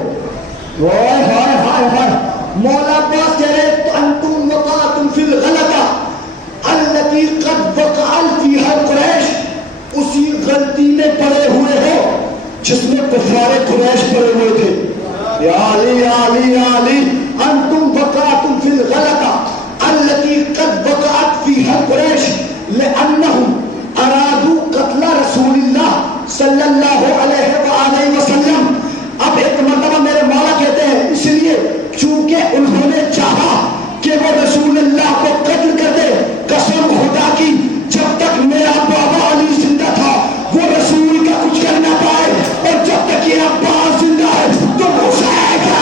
ہائے ہائے ہائے ہائے، مولا عباس کہہ رہے انتم وقعتم فی الغلطہ التي قد وقعت فیہا قریش، اسی غلطی میں پڑے ہوئے ہو جس میں کفار قریش پڑے ہوئے تھے۔ یا علی یا علی یا علی، انتم وقعتم فی الغلطہ التي قد وقعت فيها قريش لأنهم أرادوا قتل رسول الله صلی اللہ علیہ وآلہ وسلم۔ اب ایک مرتبہ میرے مولا کہتے ہیں اس لیے چونکہ انہوں نے چاہا کہ وہ رسول اللہ کو قتل کر دے، قسم خدا کی جب تک میرا بابا علی زندہ تھا وہ رسول کا کچھ کر نہ پائے، اور جب تک یہ عباس زندہ ہے تو حسین کا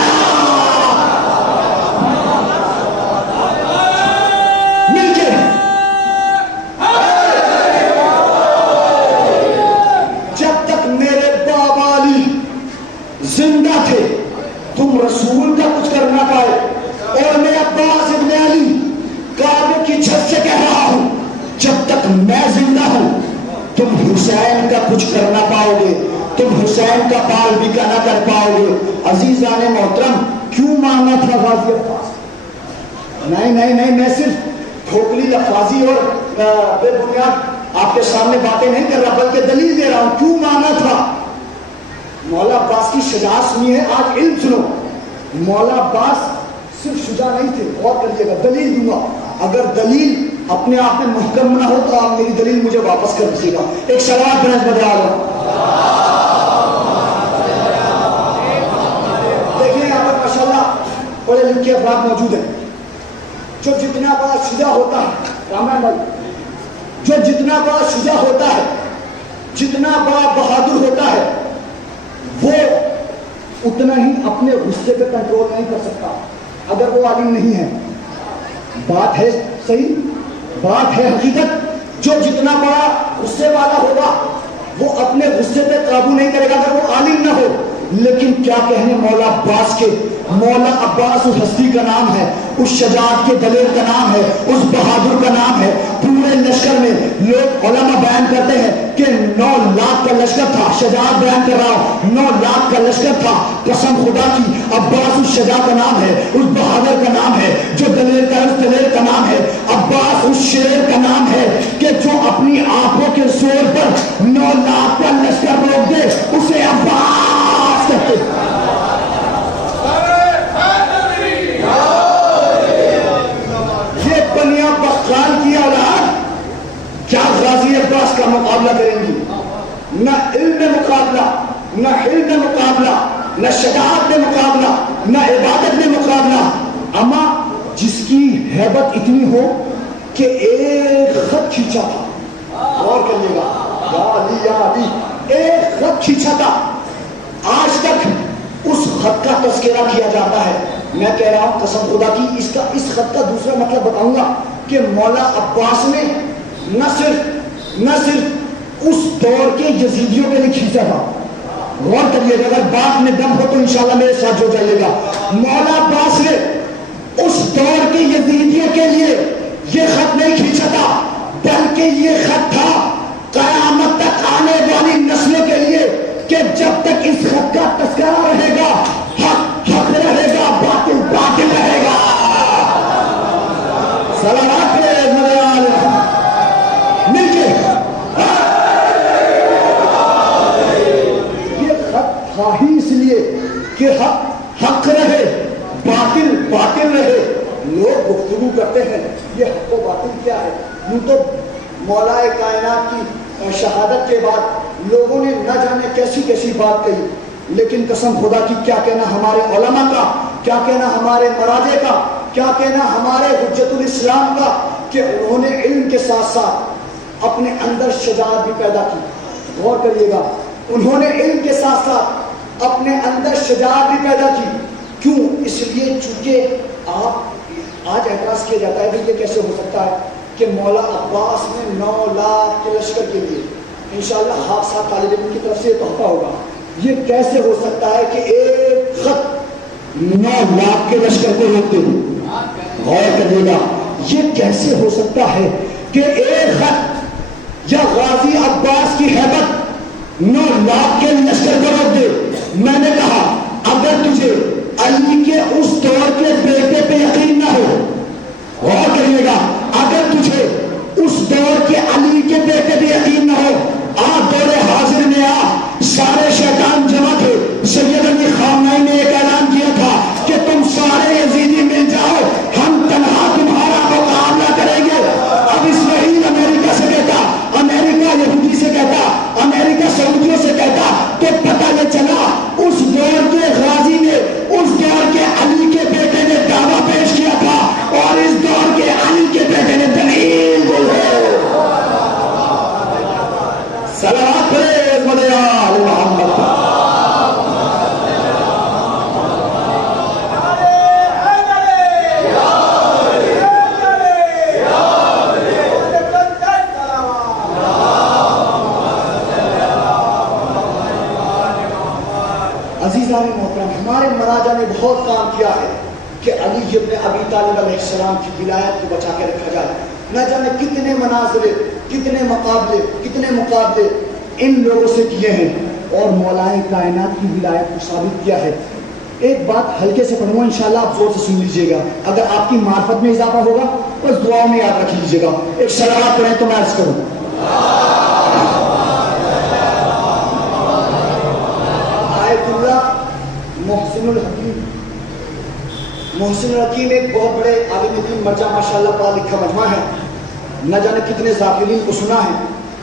زندہ تھے تم رسول کا کچھ کر نہ پائے، اور میں عباس ابن علی کعبے کی چھت سے کہہ رہا ہوں جب تک میں زندہ ہوں تم حسین کا کچھ کر نہ پاؤ گے، تم حسین کا پال بھی کا نہ کر پاؤ گے۔ عزیزان محترم، کیوں ماننا تھا غازی عباس؟ نہیں نہیں نہیں، میں صرف کھوکھلی لفاظی اور بے بنیاد آپ کے سامنے باتیں نہیں کر رہا بلکہ دلیل دے رہا ہوں کیوں ماننا تھا۔ مولا عباس کی شجاعت سنیے، آج علم سنو۔ مولا عباس صرف شجاع نہیں تھے، غور کریے گا، دلیل دوں گا، اگر دلیل اپنے آپ میں محکم نہ ہو تو آپ میری دلیل مجھے واپس کر دیجیے گا۔ ایک سوال بنس بدلا لو، دیکھیں یہاں پر ماشاءاللہ پڑھے لکھے افراد موجود ہیں، جو جتنا بڑا شجاع ہوتا ہے، رامین بھائی، جو جتنا بڑا شجاع ہوتا ہے، جتنا بڑا بہادر ہوتا ہے، وہ اتنا ہی اپنے غصے پہ کنٹرول نہیں کر سکتا اگر وہ عالم نہیں ہے۔ بات ہے صحیح، بات ہے حقیقت، جو جتنا بڑا غصے والا ہوگا وہ اپنے غصے پہ قابو نہیں کرے گا اگر وہ عالم نہ ہو۔ لیکن کیا کہنے مولا عباس کے، مولا عباس اس ہستی کا نام ہے، اس شجاعت کے دلیر کا نام ہے، اس بہادر کا نام ہے۔ پورے لشکر میں لوگ علماء بیان کرتے ہیں کہ 9 لاکھ کا لشکر تھا، شجاعت بیان کر رہا ہوں، 9 لاکھ کا لشکر تھا، قسم خدا کی عباس اس شجاع کا نام ہے، اس بہادر کا نام ہے، جو دلیر کا اس دلیر کا نام ہے، عباس اس شیر کا نام ہے کہ جو اپنی آنکھوں کے زور پر 9 لاکھ کا لشکر روک دے اسے عباس کہتے ہیں۔ یہ بنیا بخال کی اولاد کیا غازی عباس کا مقابلہ کریں گی؟ نہ علم میں مقابلہ، نہ حلم میں مقابلہ، نہ شجاعت میں مقابلہ، نہ عبادت میں مقابلہ، اما جس کی ہیبت اتنی ہو کہ ایک خط کھینچا تھا، غور کریے گا، یا علی یا علی، ایک خط کھینچا تھا، آج تک اس خط کا تذکرہ کیا جاتا ہے۔ میں کہہ رہا ہوں قسم خدا کی اس خط کا دوسرا مطلب بتاؤں گا کہ مولا عباس نے نہ صرف اس دور کے یزیدیوں کے لیے کھینچا تھا، غور کریے گا، اگر بات میں دم ہو تو انشاءاللہ میرے ساتھ ہو جائے گا، مولا عباس نے اس دور کے یزیدیوں کے لیے یہ خط نہیں کھینچا تھا بلکہ یہ خط تھا قیامت تک آنے والی نسلوں کے لیے کہ جب تک اس خط کا تذکرہ رہے گا حق حق رہے گا، باطل باطل رہے گا۔ سلامات مل کے یہ خط تھا ہی اس لیے کہ حق حق رہے، باطل باطل رہے۔ لوگ گفتگو کرتے ہیں یہ حق و باطل کیا ہے، یوں تو مولا کائنات کی شہادت کے بعد لوگوں نے نہ جانے کیسی کیسی بات کہی، لیکن قسم خدا کی کیا کہنا ہمارے علماء کا، کیا کہنا ہمارے مراجع کا، کیا کہنا ہمارے حجت الاسلام کا، کہ انہوں نے علم کے ساتھ ساتھ اپنے اندر شجاعت بھی پیدا کی. غور کریے گا، انہوں نے علم کے ساتھ ساتھ اپنے اندر شجاعت بھی پیدا کی. کیوں؟ اس لیے چونکہ آپ آج اعتراض کیا جاتا ہے کہ یہ کیسے ہو سکتا ہے کہ مولا عباس نے 9 لاکھ کے لشکر کے لیے، انشاءاللہ حافظ طالب علم کی طرف سے یہ تحفہ ہوگا، یہ کیسے ہو سکتا ہے کہ ایک خط 9 لاکھ کے لشکر کو روک دے دوں؟ غور کریے گا، یہ کیسے ہو سکتا ہے کہ ایک خط یا غازی عباس کی ہیبت 9 لاکھ کے لشکر کو روک دے؟ میں نے کہا اگر تجھے علی کے اس دور کے بیٹے پہ یقین نہ ہو، غور کریے گا، اگر تجھے اس دور کے علی کے بیٹے پہ یقین نہ ہو، دور حاضر میں سارے شیطان جمع تھے. سید علی خامنہئی نے ایک اعلان کیا تھا کہ تم سارے یزیدی مل جاؤ، ہم تنہا تمہارا مقابلہ کریں گے. اب اسرائیل امریکہ سے کہتا، امریکہ یہودی سے کہتا، امریکہ سعودیوں سے کہتا، تو پتہ یہ چلا اس دور کے غازی نے، اس دور کے علی کے بیٹے نے دعویٰ پیش کیا تھا، اور اس دور کے علی کے بیٹے نے دلیل دی ہے. صلوات پڑھے مدیال محمد. عزیزان محترم، ہمارے مراجع نے بہت کام کیا ہے کہ علی ابن ابی طالب علیہ السلام کی ولایت کو بچا کے رکھا جائے. نہ جانے کتنے مناظرے، کتنے مقابلے ان لوگوں سے کیے ہیں، اور مولا کائنات کی ولایت کو ثابت کیا ہے. ایک بات ہلکے سے پڑھوں گا، انشاءاللہ آپ زور سے سن لیجئے گا. اگر آپ کی معرفت میں اضافہ ہوگا بس دعاؤں میں یاد رکھ لیجئے گا. ایک صلوات پڑھیں تو میں عرض کروں. آیت اللہ محسن الحکیم ایک بہت بڑے عالم دین مرجع ماشاءاللہ پڑھا لکھا مجمع ہے. نہ جانے کتنے ذاکرین کو سنا ہے،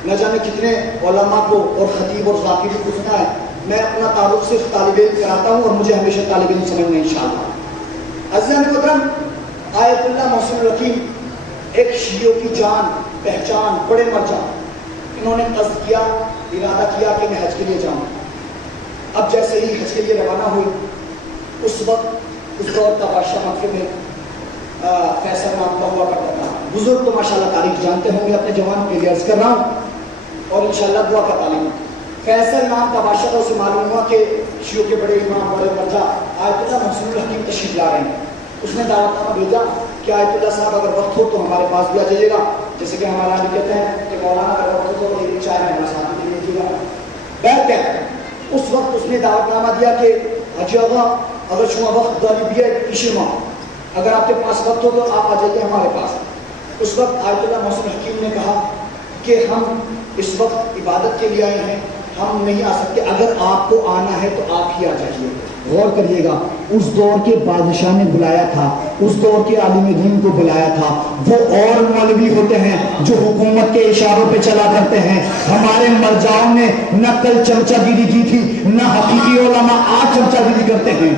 نہ جانے کتنے علماء کو اور خطیب اور ذاکرین کو سنا ہے. میں اپنا تعارف صرف طالب علم کراتا ہوں اور مجھے ہمیشہ طالب علم سمجھنا انشاءاللہ. عزیزان محترم، آیت اللہ محسن الحکیم ایک شیعوں کی جان پہچان بڑے مرجع، انہوں نے قصد کیا، ارادہ کیا کہ میں حج کے لیے جاؤں. اب جیسے ہی حج کے لیے روانہ ہوئی، اس وقت اس دور کا بادشاہ مکے میں فیصل نام کا ہوا کرتا تھا. بزرگ تو ماشاءاللہ تاریخ جانتے ہوں گے، اپنے جوانوں کے لیے عرض کر رہا ہوں اور انشاءاللہ دعا کا تعلیم. فیصل نام کا بادشاہ تھا، اسے معلوم ہوا کہ شیعوں کے بڑے امام بڑے مرجع آیت اللہ محسن الحکیم تشریف لا رہے ہیں. اس نے دعوت نامہ بھیجا کہ آیت اللہ صاحب اگر وقت ہو تو ہمارے پاس بھی آ جائیے گا. جیسے کہ ہمارا بھی کہتے ہیں کہ مولانا اگر وقت ہو تو ایک چائے ہمارے ساتھ بھی لیجیے گا. بیٹھتے ہیں. اس وقت اس نے دعوت نامہ دیا کہ حجی آغا اگر شما وقت داری بھی ہے کسی ماں، اگر آپ کے پاس وقت ہو تو آپ آ جائیے ہمارے پاس. اس وقت آیت اللہ محسن حکیم نے کہا کہ ہم اس وقت عبادت کے لیے آئے ہیں، ہم نہیں آ سکتے، اگر آپ کو آنا ہے تو آپ ہی آ جائیے. غور کریے گا، اس دور کے بادشاہ نے بلایا تھا، اس دور کے عالم دین کو بلایا تھا. وہ اور مولوی ہوتے ہیں جو حکومت کے اشاروں پہ چلا کرتے ہیں. ہمارے مرجعوں نے نہ کل چمچہ گیری کی تھی، نہ حقیقی علماء آج چمچہ گیری کرتے ہیں.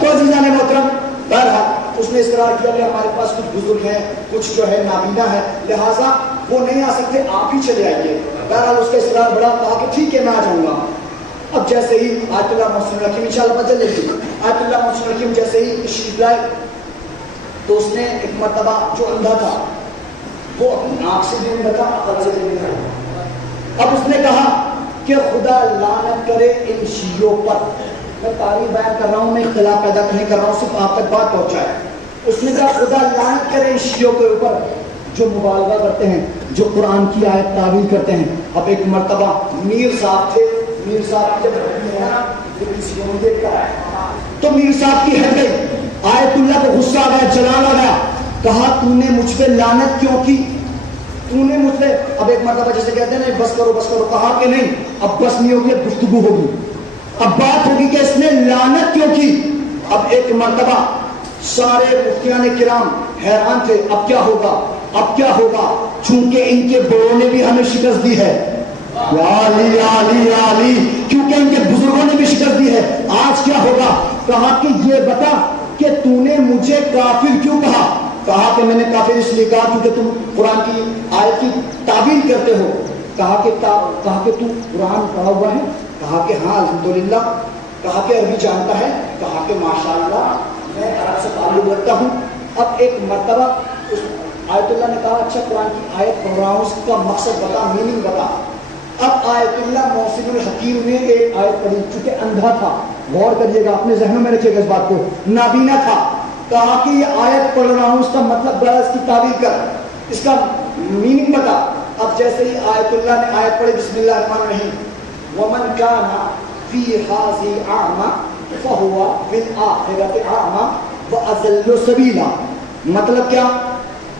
تو عزیزان محترم، بہرحال اس نے اصرار کیا کہ ہمارے پاس کچھ بزرگ ہیں، کچھ جو ہے نابینا ہے، لہٰذا وہ نہیں آ سکتے، آپ ہی چلے آئیے. بہرحال اس کا اصرار بڑا، کہا کہ ٹھیک ہے میں آ جاؤں گا. اب جیسے ہی آیت اللہ محسن الحکیم انشاءاللہ بدل لیجیے، آیت اللہ محسن الحکیم جیسے ہی تشریف لائے تو اس نے ایک مرتبہ جو اندھا تھا وہ اپنی آنکھ سے بھی اندھا تھا، عقل سے بھی اندھا تھا. اب اس نے کہا کہ خدا لعنت کرے ان شیعوں پر. میں تاریخ بیان کر رہا ہوں، میں اختلاف پیدا نہیں کر رہا ہوں، صرف آپ تک بات پہنچائے. اس نے کہا خدا لعنت کرے ان شیعوں کے اوپر جو مبالغہ کرتے ہیں، جو قرآن کی آیت تعویل کرتے ہیں. اب ایک مرتبہ میر صاحب تھے، میر صاحب جب کسی کو دیکھ کر آئے تو میر صاحب کی ہٹ گئی. آیت اللہ کو غصہ آ گیا، جلال آ گیا. کہا تو نے مجھ پہ لعنت کیوں کی؟ تو نے مجھ پہ، اب ایک مرتبہ جیسے کہتے ہیں بس کرو بس کرو، کہا کہ نہیں اب بس نہیں ہوگی، اب گفتگو ہوگی، اب بات ہوگی کہ اس نے لعنت کیوں کی. اب ایک مرتبہ سارے مفتیان کرام حیران تھے، اب کیا ہوگا اب کیا ہوگا، چونکہ ان کے بڑوں نے بھی ہمیں شکست دی ہے. یا علی یا علی یا علی، کیونکہ ان کے بزرگوں نے بھی شکست دی ہے. آج کیا ہوگا؟ کہا کہ یہ بتا کہ تو نے مجھے کافر کیوں کہا؟ کہا کہ میں نے کافر اس لیے کہا کیونکہ تم قرآن کی آیت کی تعبیر کرتے ہو. کہا کہ تو قرآن پڑھا ہوا ہے؟ کہا کہ ہاں الحمدللہ. کہا کہ عربی جانتا ہے؟ کہا کہ ماشاءاللہ میں عرب سے تعلق رکھتا ہوں. اب ایک مرتبہ اس آیت اللہ نے کہا اچھا قرآن کی آیت پڑھ رہا ہوں، اس کا مقصد بتا، میننگ بتا. اب آیت اللہ محسن الحکیم نے ایک آیت پڑھی، چونکہ اندھا تھا، غور کریے گا، اپنے ذہنوں میں رکھیے گا اس بات کو، نابینا تھا. کہا کہ یہ آیت پڑھ رہا ہوں، اس کا مطلب بڑا، اس کی تعبیر کر، اس کا میننگ بتا. اب جیسے ہی آیت اللہ نے آیت پڑھی بسم اللہ الرحمن الرحیم ومن کان فی ھذہ اعمی فہو فی الآخرۃ اعمی واضل سبیلا. مطلب کیا؟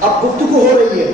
اب گفتگو ہو رہی ہے،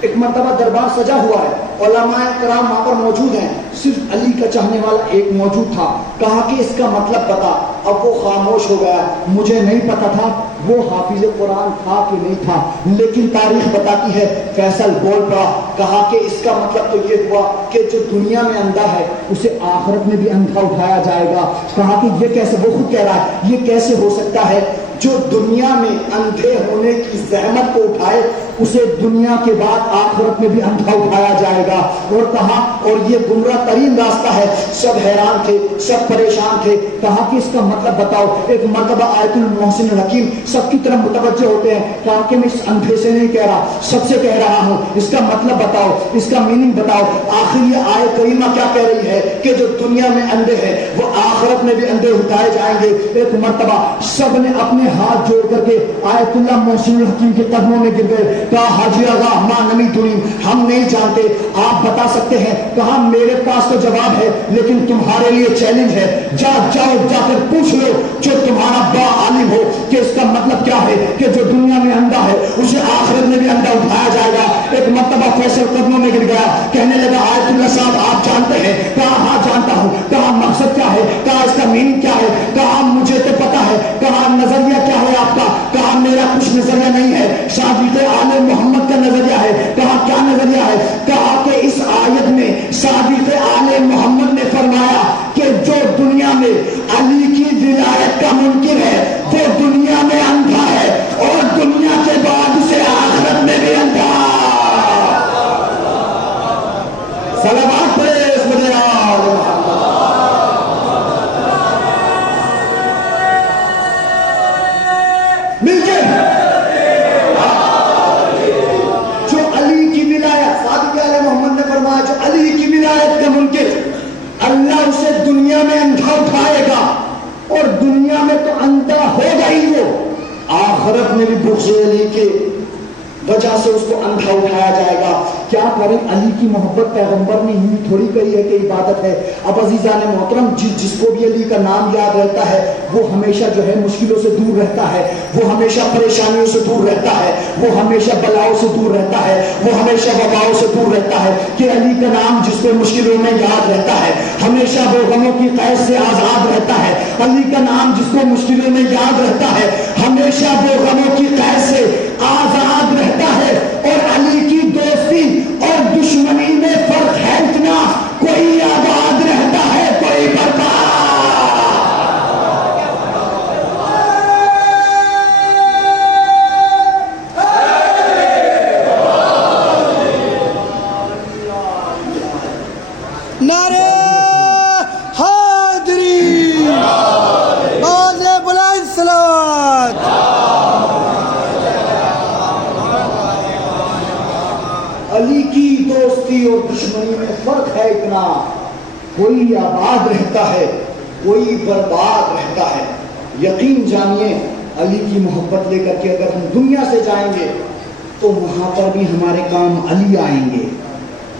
ایک مرتبہ دربار سجا ہوا ہے، علماء کرام وہاں پر موجود ہیں، صرف علی کا چاہنے والا ایک موجود تھا. کہا کہ اس کا مطلب بتا. اب وہ خاموش ہو گیا. مجھے نہیں پتا تھا وہ حافظ قرآن تھا کہ نہیں تھا، لیکن تاریخ بتاتی ہے. فیصل بول پڑا. کہا کہ اس کا مطلب تو یہ ہوا کہ جو دنیا میں اندھا ہے اسے آخرت میں بھی اندھا اٹھایا جائے گا. کہا کہ یہ کیسے؟ وہ خود کہہ رہا ہے یہ کیسے ہو سکتا ہے؟ جو دنیا میں اندھے ہونے کی زحمت کو اٹھائے اسے دنیا کے بعد آخرت میں بھی اندھا اٹھایا جائے گا. اور کہا اور یہ گمراہ ترین راستہ ہے. سب حیران تھے، سب پریشان تھے. کہا کہ اس کا مطلب بتاؤ. ایک مرتبہ آیت المحسن الحکیم سب کی طرف متوجہ ہوتے ہیں. کہا کہ میں اس اندھے سے نہیں کہہ رہا، سب سے کہہ رہا ہوں. اس کا مطلب بتاؤ، اس کا میننگ بتاؤ. آخر یہ آیت کریمہ کیا کہہ رہی ہے کہ جو دنیا میں اندھے ہیں وہ آخرت میں بھی اندھے اٹھائے جائیں گے. ایک مرتبہ سب نے اپنے ہاتھ جوڑ کر کے آیت اللہ محسن الحکیم کے قدموں میں گر گئے. کہا حاجی آغا ماں نمی دنی، ہم نہیں جانتے، آپ بتا سکتے ہیں؟ کہا میرے پاس تو جواب ہے لیکن تمہارے لیے چیلنج ہے. جاؤ جا کر پوچھ لو جو تمہارا با عالم ہو کہ اس کا مطلب کیا ہے کہ جو دنیا میں اندھا ہے اسے آخرت میں بھی اندھا اٹھایا جائے گا. ایک مرتبہ فیصل قدموں میں گر گیا. کہنے لگا آیت اللہ صاحب آپ جانتے ہیں؟ کہا ہاں جانتا ہوں. کہا مقصد کیا ہے؟ کہا اس کا میننگ کیا ہے؟ کہا مجھے تو پتا ہے. کہا نظریہ کیا ہے آپ کا؟ کہا میرا کچھ نظریہ نہیں ہے، صادق آل محمد کا نظریہ ہے. کہا کیا نظریہ ہے؟ کہا کہ اس آیت میں صادق آل محمد نے فرمایا کہ جو دنیا میں علی کی ولایت کا منکر ہے وہ دنیا میں اندھا ہے اور دنیا کے بعد اسے آخرت میں بھی اندھا. صلوات پڑھے اس میں آل محمد. مل کے جو علی کی ولایت، صادق آل محمد نے فرمایا جو علی کی ولایت کا منکر اللہ اسے دنیا میں اندھا اٹھائے گا اور دنیا میں تو اندھا ہوگا ہی، وہ آخرت میں بھی بغض علی کے وجہ سے اس کو اندھا اٹھایا جائے گا. کیا کریں؟ علی کی محبت پیغمبر نے ہی تھوڑی کہی ہے کہ عبادت ہے. اب عزیزان محترم جس کو بھی علی کا نام یاد رہتا ہے وہ ہمیشہ جو ہے مشکلوں سے دور رہتا ہے، وہ ہمیشہ پریشانیوں سے دور رہتا ہے، وہ ہمیشہ بلاؤں سے دور رہتا ہے، وہ ہمیشہ وباؤں سے دور رہتا ہے. کہ علی کا نام جس کو مشکلوں میں یاد رہتا ہے ہمیشہ وہ غموں کی قید سے آزاد رہتا ہے. علی کا نام جس کو مشکلوں میں یاد رہتا ہے ہمیشہ وہ غموں کی قید سے آزاد رہتا ہے. اور علی کی دوستی اور دشمنی میں فرق ہے اتنا، کوئی آباد رہتا ہے کوئی برباد. نعرے حیدری، باز بلند صلوات. علی کی دوستی اور دشمنی میں فرق ہے اتنا، کوئی آباد رہتا ہے کوئی برباد رہتا ہے. یقین جانیے علی کی محبت لے کر کے اگر ہم دنیا سے جائیں گے تو وہاں پر بھی ہمارے کام علی آئیں گے.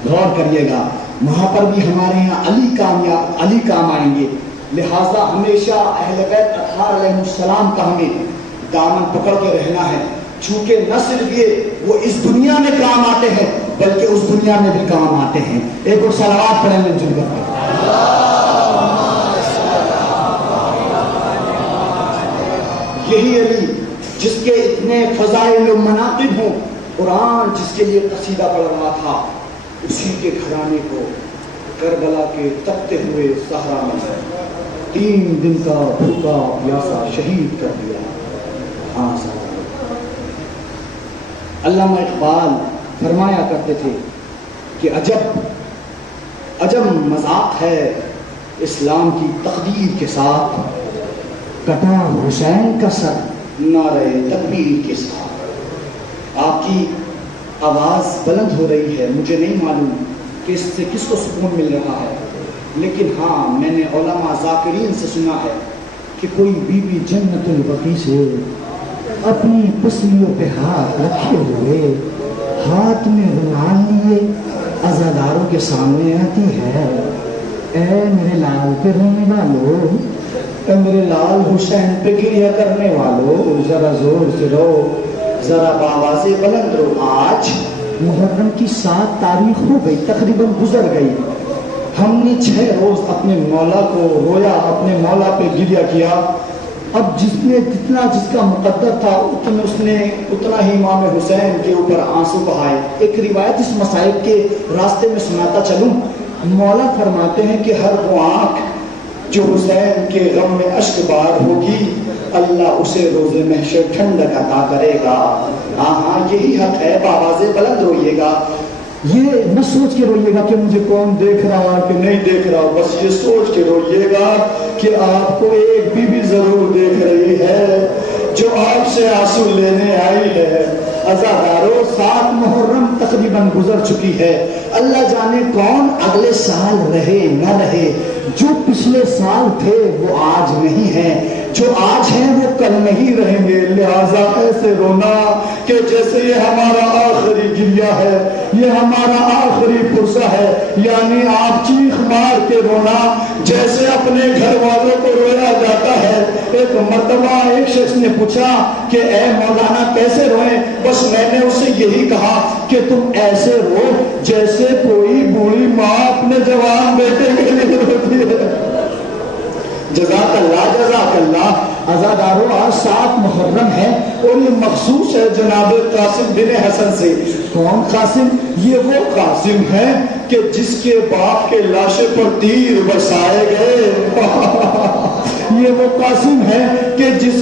غور کریے گا، وہاں پر بھی ہمارے یہاں علی کام آئیں گے. لہٰذا ہمیشہ اہل بیت اطہار علیہ السلام کا ہمیں دامن پکڑ کے رہنا ہے. چونکہ نہ صرف یہ وہ اس دنیا میں کام آتے ہیں بلکہ اس دنیا میں بھی کام آتے ہیں. ایک اور صلوات پڑھیں مل جل کر. یہی علی جس کے اتنے فضائل و مناقب ہوں، قرآن جس کے لیے قصیدہ پڑھ رہا تھا، اسی کے گھرانے کو کربلا کے تپتے ہوئے صحرا میں 3 دن کا بھوکا پیاسا شہید کر دیا. ہاں علامہ اقبال فرمایا کرتے تھے کہ عجب مذاق ہے اسلام کی تقدیر کے ساتھ، کٹا حسین کا سر نعرہ تکبیر کے ساتھ. آپ کی آواز بلند ہو رہی ہے، مجھے نہیں معلوم کہ اس سے کس کو سکون مل رہا ہے، لیکن ہاں میں نے علماء ذاکرین سے سنا ہے کہ کوئی بی بی جنت البقیع سے اپنی پسلیوں پہ ہاتھ رکھے ہوئے ہاتھ میں رومال لیے عزاداروں کے سامنے آتی ہے. اے میرے لال پہ رونے والو، اے میرے لال حسین پہ گریہ کرنے والو، ذرا زور سے رو، ذرا بآواز بلند رو. آج محرم کی 7 تاریخ ہو گئی، تقریباً گزر گئی. ہم نے 6 روز اپنے مولا کو رویا، اپنے مولا پہ گریہ کیا. اب جس کا مقدر تھا اتنا ہی امام حسین کے اوپر آنسو بہائے. ایک روایت اس مصائب کے راستے میں سناتا چلوں. مولا فرماتے ہیں کہ ہر وہ آنکھ جو حسین کے غم میں اشک بار ہوگی اللہ اسے روز محشر ٹھنڈک عطا کرے گا. ہاں یہی حق ہے، بآواز بلند روئیے گا. یہ نہ سوچ کے روئیے گا کہ مجھے کون دیکھ رہا کہ نہیں دیکھ رہا، بس یہ سوچ کے روئیے گا کہ آپ کو ایک بی بی ضرور دیکھ رہی ہے جو آپ سے آنسو لینے آئی ہے. عزادارو 7 محرم تقریباً گزر چکی ہے. اللہ جانے کون اگلے سال رہے نہ رہے. جو پچھلے سال تھے وہ آج نہیں ہیں، جو آج ہیں وہ کل نہیں رہیں گے. لہٰذا ایسے رونا کہ جیسے یہ ہمارا آخری گریہ ہے، یہ ہمارا آخری پرسہ ہے. یعنی آپ چیخ مار کے رونا جیسے اپنے گھر والوں کو رویا جاتا ہے. ایک مرتبہ ایک شخص نے پوچھا کہ اے مولانا کیسے روئیں؟ بس میں نے اسے یہی کہا کہ تم ایسے رو جیسے کوئی بوڑھی ماں اپنے جوان بیٹے کے لیے روتی ہے. جزاک اللہ. عزادارو آج 7 محرم ہے اور یہ مخصوص ہے جناب قاسم بن حسن سے. کون قاسم؟ یہ وہ قاسم ہے کہ جس کے باپ کے لاشے پر تیر برسائے گئے. یہ وہ قاسم ہے کہ جن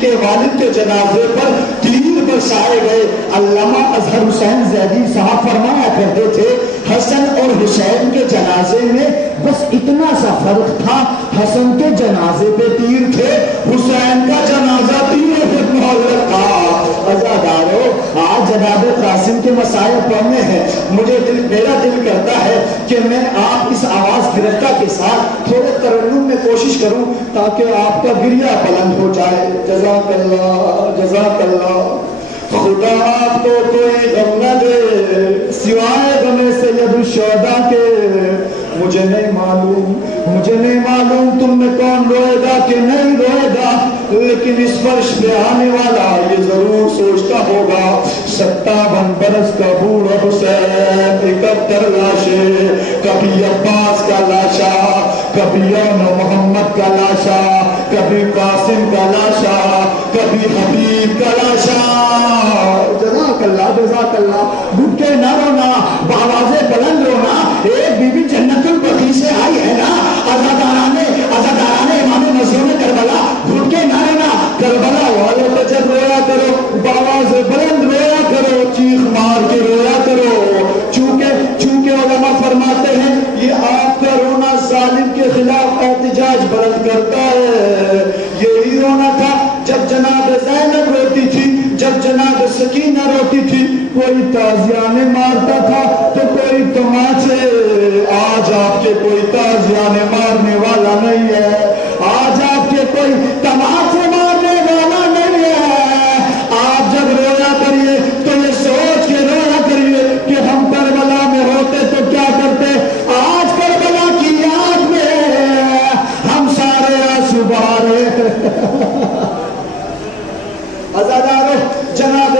کے والد کے جنازے پر تیر برسائے گئے. علامہ اظہر حسین زیدی صاحب فرمایا کرتے تھے حسن اور حسین کے جنازے میں بس اتنا سا فرق تھا، حسن کے جنازے پہ تیر تھے، حسین کا جنازہ تیر پہ معلق تھا. عزادارو آج جناب قاسم کے مسائل پڑھنے ہیں. میرا دل کرتا ہے کہ میں آپ اس آواز گرفتہ کے ساتھ تھوڑے ترنم میں کوشش کروں تاکہ آپ کا گریہ بلند ہو جائے. جزاک اللہ. خدا آپ کو کوئی غم نہ دے سوائے غم سید الشہداء کے. مجھے نہیں معلوم تم میں کون روئے گا کہ نہیں روئے گا، لیکن اس فرش پہ آنے والا یہ ضرور سوچتا ہوگا 57 برس کا بوڑھا حسین 71 لاشیں، کبھی عباس کا لاشا، کبھی یون محمد کا لاشا، کبھی قاسم کا لاشا، کبھی حبیب کا لاشا. جزاک اللہ. گھٹ کے نہ رونا، بآواز بلند رونا. ایک بی بی جنت البقیع سے آئی ہے نا. عزادارانے امام مظلوم کربلا، گھٹ کے نہ رونا. کربلا والوں کو جب رویا کرو بآواز بلند رویا کرو، چیخ مار کے رویا کرو. چونکہ علماء فرماتے ہیں یہ آپ کا رونا ظالم کے خلاف احتجاج بلند کرتا ہے. یہی رونا تھا جب جناب زینب روتی تھی، جب جناب سکینہ روتی تھی. کوئی تازیانے مارتا تھا تو کوئی تماچے. آج آپ کے کوئی تازیانے مارنے والا نہیں ہے، آج آپ کے کوئی تماچے مارنے والا نہیں ہے. آپ جب رویا کریے تو یہ سوچ کے رویا کریے کہ ہم کربلا میں ہوتے تو کیا کرتے. آج کربلا کی یاد میں ہم سارے آنسو بہا رہے. عزادارو جناب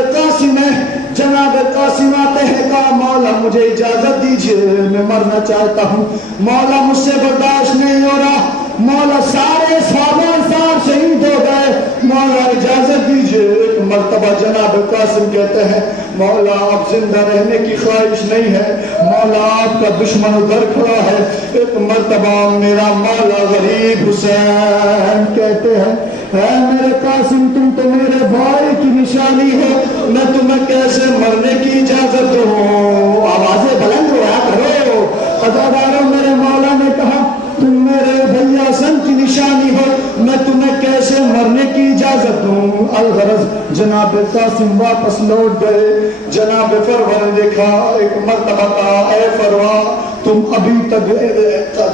قاسم آتے ہیں، کہا مولا مجھے اجازت دیجئے میں مرنا چاہتا ہوں. مولا مجھ سے برداشت نہیں ہو رہا. مولا سارے صاحب شہید ہو گئے، مولا اجازت دیجئے ایک مرتبہ جناب قاسم کہتے ہیں مولا آپ زندہ رہنے کی خواہش نہیں ہے، مولا آپ کا دشمن ادھر کھڑا ہے۔ ایک مرتبہ میرا مولا غریب حسین کہتے ہیں اے میرے قاسم تم تو میرے بھائی کی نشانی ہے، میں تمہیں کیسے مرنے کی اجازت دوں؟ آوازیں بلند ہوا کرو۔ عزاداروں میرے مولا نے کہا تم میرے بھیا حسن کی نشانی ہو، میں تمہیں کیسے مرنے کی اجازت دوں؟ الغرض جناب قاسم واپس لوٹ گئے، جناب فروا نے دیکھا، ایک مرتبہ کہا اے فروا تم ابھی تک،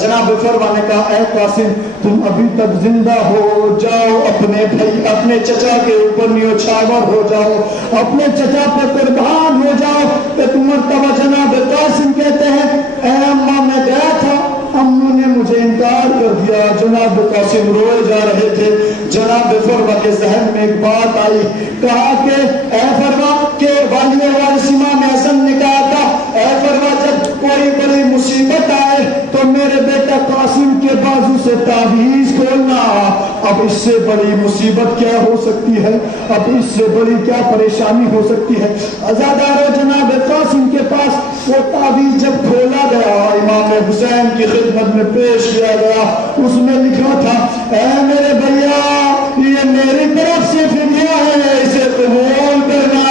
جناب فروا نے کہا اے قاسم تم ابھی تک زندہ ہو، جاؤ اپنے بھائی اپنے چچا کے اوپر نیوچھاور ہو جاؤ، اپنے چچا پہ قربان ہو جاؤ۔ ایک مرتبہ جناب قاسم کہتے ہیں اے اماں میں گیا تھا، اماں نے مجھے انکار کر دیا۔ جناب قاسم روئے جا رہے تھے، جناب فروا کے ذہن میں ایک بات آئی، کہا کہ اے فروا کہ والی وارث امام حسن نے کہا تھا اے فروا جب کوئی بڑی مصیبت آئے تو میرے بیٹا قاسم کے بازو سے تعویذ کھولنا۔ اب اس سے بڑی مصیبت کیا ہو سکتی ہے، اب اس سے بڑی کیا پریشانی ہو سکتی ہے؟ عزادارو جناب قاسم کے پاس وہ تعویذ جب کھولا گیا، امام حسین کی خدمت میں پیش کیا گیا، اس میں لکھا تھا اے میرے بھیا یہ میری طرف سے فدیہ ہے، اسے قبول کرنا۔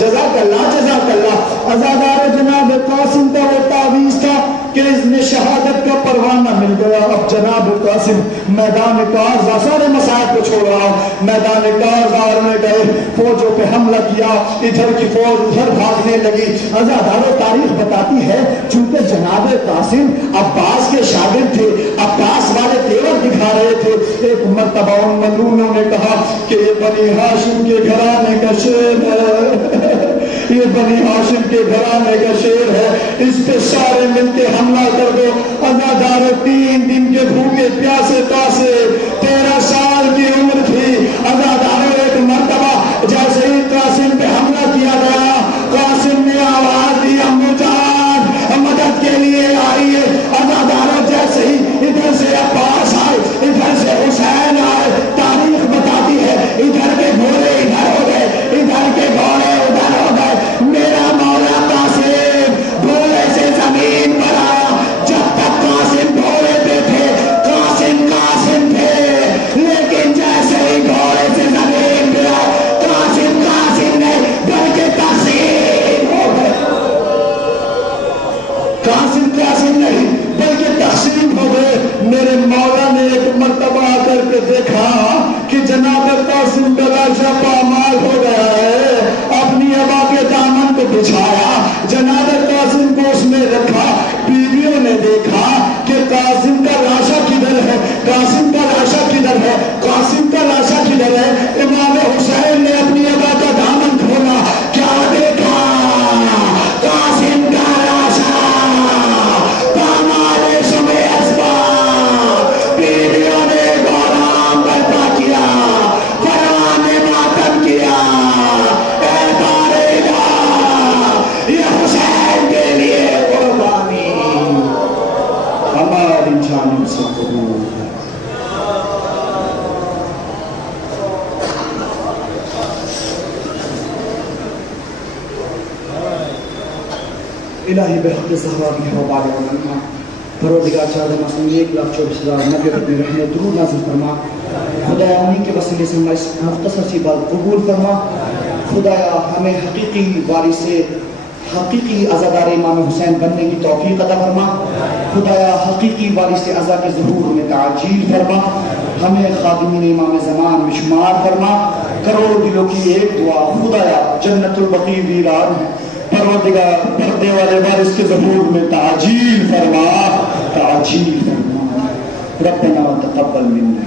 جزاک اللہ جزاک اللہ۔ عزادار جناب قاسم کا وہ تعویذ تھا کہ اس میں شہادت کا پروانہ مل گیا۔ اب جناب قاسم میدان کارزار، سارے مسائل کو چھوڑ رہا ہوں، میدان کارزار میں گئے، فوجوں پہ حملہ کیا، ادھر کی فوج ادھر بھاگنے لگی۔ عزاداروں تاریخ بتاتی ہے چونکہ جناب قاسم عباس کے شاگرد تھے، عباس والے تیور دکھا رہے تھے۔ ایک مرتبہ ان ملعونوں نے کہا کہ یہ بنی ہاشم کے گھرانے کا شیر ہے، یہ بنی ہاشم کے گھرانے کا شیر ہے، اس پہ سارے مل کے حملہ کر دو۔ عزاداروں 3 دن کے بھوکے پیاسے تاسے، 13 سال کی عمر تھی۔ عزاداروں ایک مرتبہ جیسے ہی قاسم پہ حملہ کیا گیا، قاسم نے آواز دی امو جان مدد کے لیے آئیے۔ عزاداروں جیسے ہی ادھر سے عباس آئے، ادھر سے حسین آئے، تاریخ بتاتی ہے ادھر کے گھوڑے ادھر ہو گئے، ادھر کے گھوڑے ادھر ہو گئے۔ میرا مولا قاسم گھوڑے سے زمین پر آیا، جب تک قاسم گھوڑے پہ تھے قاسم قاسم تھے، لیکن جیسے ہی گھوڑے سے زمین پہ آئے قاسم قاسم نہیں بلکہ تقسیم ہو گئے۔ قاسم قاسم نہیں بلکہ تقسیم ہو گئے۔ میرے مولا نے ایک مرتبہ آ کر کے دیکھا کہ جناب قاسم کا لاشا پامال ہو گیا ہے، اپنی ابا کے دامن کو بچھایا، جناب قاسم کو اس میں رکھا۔ بیویوں نے دیکھا کہ قاسم کا لاشا کدھر ہے، قاسم کا لاشا کدھر ہے، قاسم کا لاشا کدھر ہے۔ امام حسین نے اپنی ابا کا دامن کھولا، کیا دیکھا؟ قاسم کا لاشا پامال شمع اسباب۔ بیویوں نے غلام برپا کیا، فرمان نے ماتم کیا، اے بارگاہ یہ حسین کے لیے قربانی ہماری جانب سے قبول ہے۔ الہی بحق زہرا بھی ہو بعد علماء پروردگار چاہدہ مسلم 1,24,000 اپنی رحمت درود نازل فرما۔ خدایا انہی کے وسیلے سے ہمیں اس مختصر سی بات قبول فرما۔ خدایا ہمیں حقیقی وارث حقیقی عزادار امام حسین بننے کی توفیق عطا فرما۔ خدایا حقیقی وارث عزا کے ظہور میں تعجیل فرما، ہمیں خادمین امام زمان میں شمار فرما۔ کروڑ دلوں کی ایک دعا، خدایا جنت البقیع ویران ہے، پروردگار پردے والے وارث کے ظہور میں تعجیل فرما، تعجیل فرما۔ ربنا تقبل منا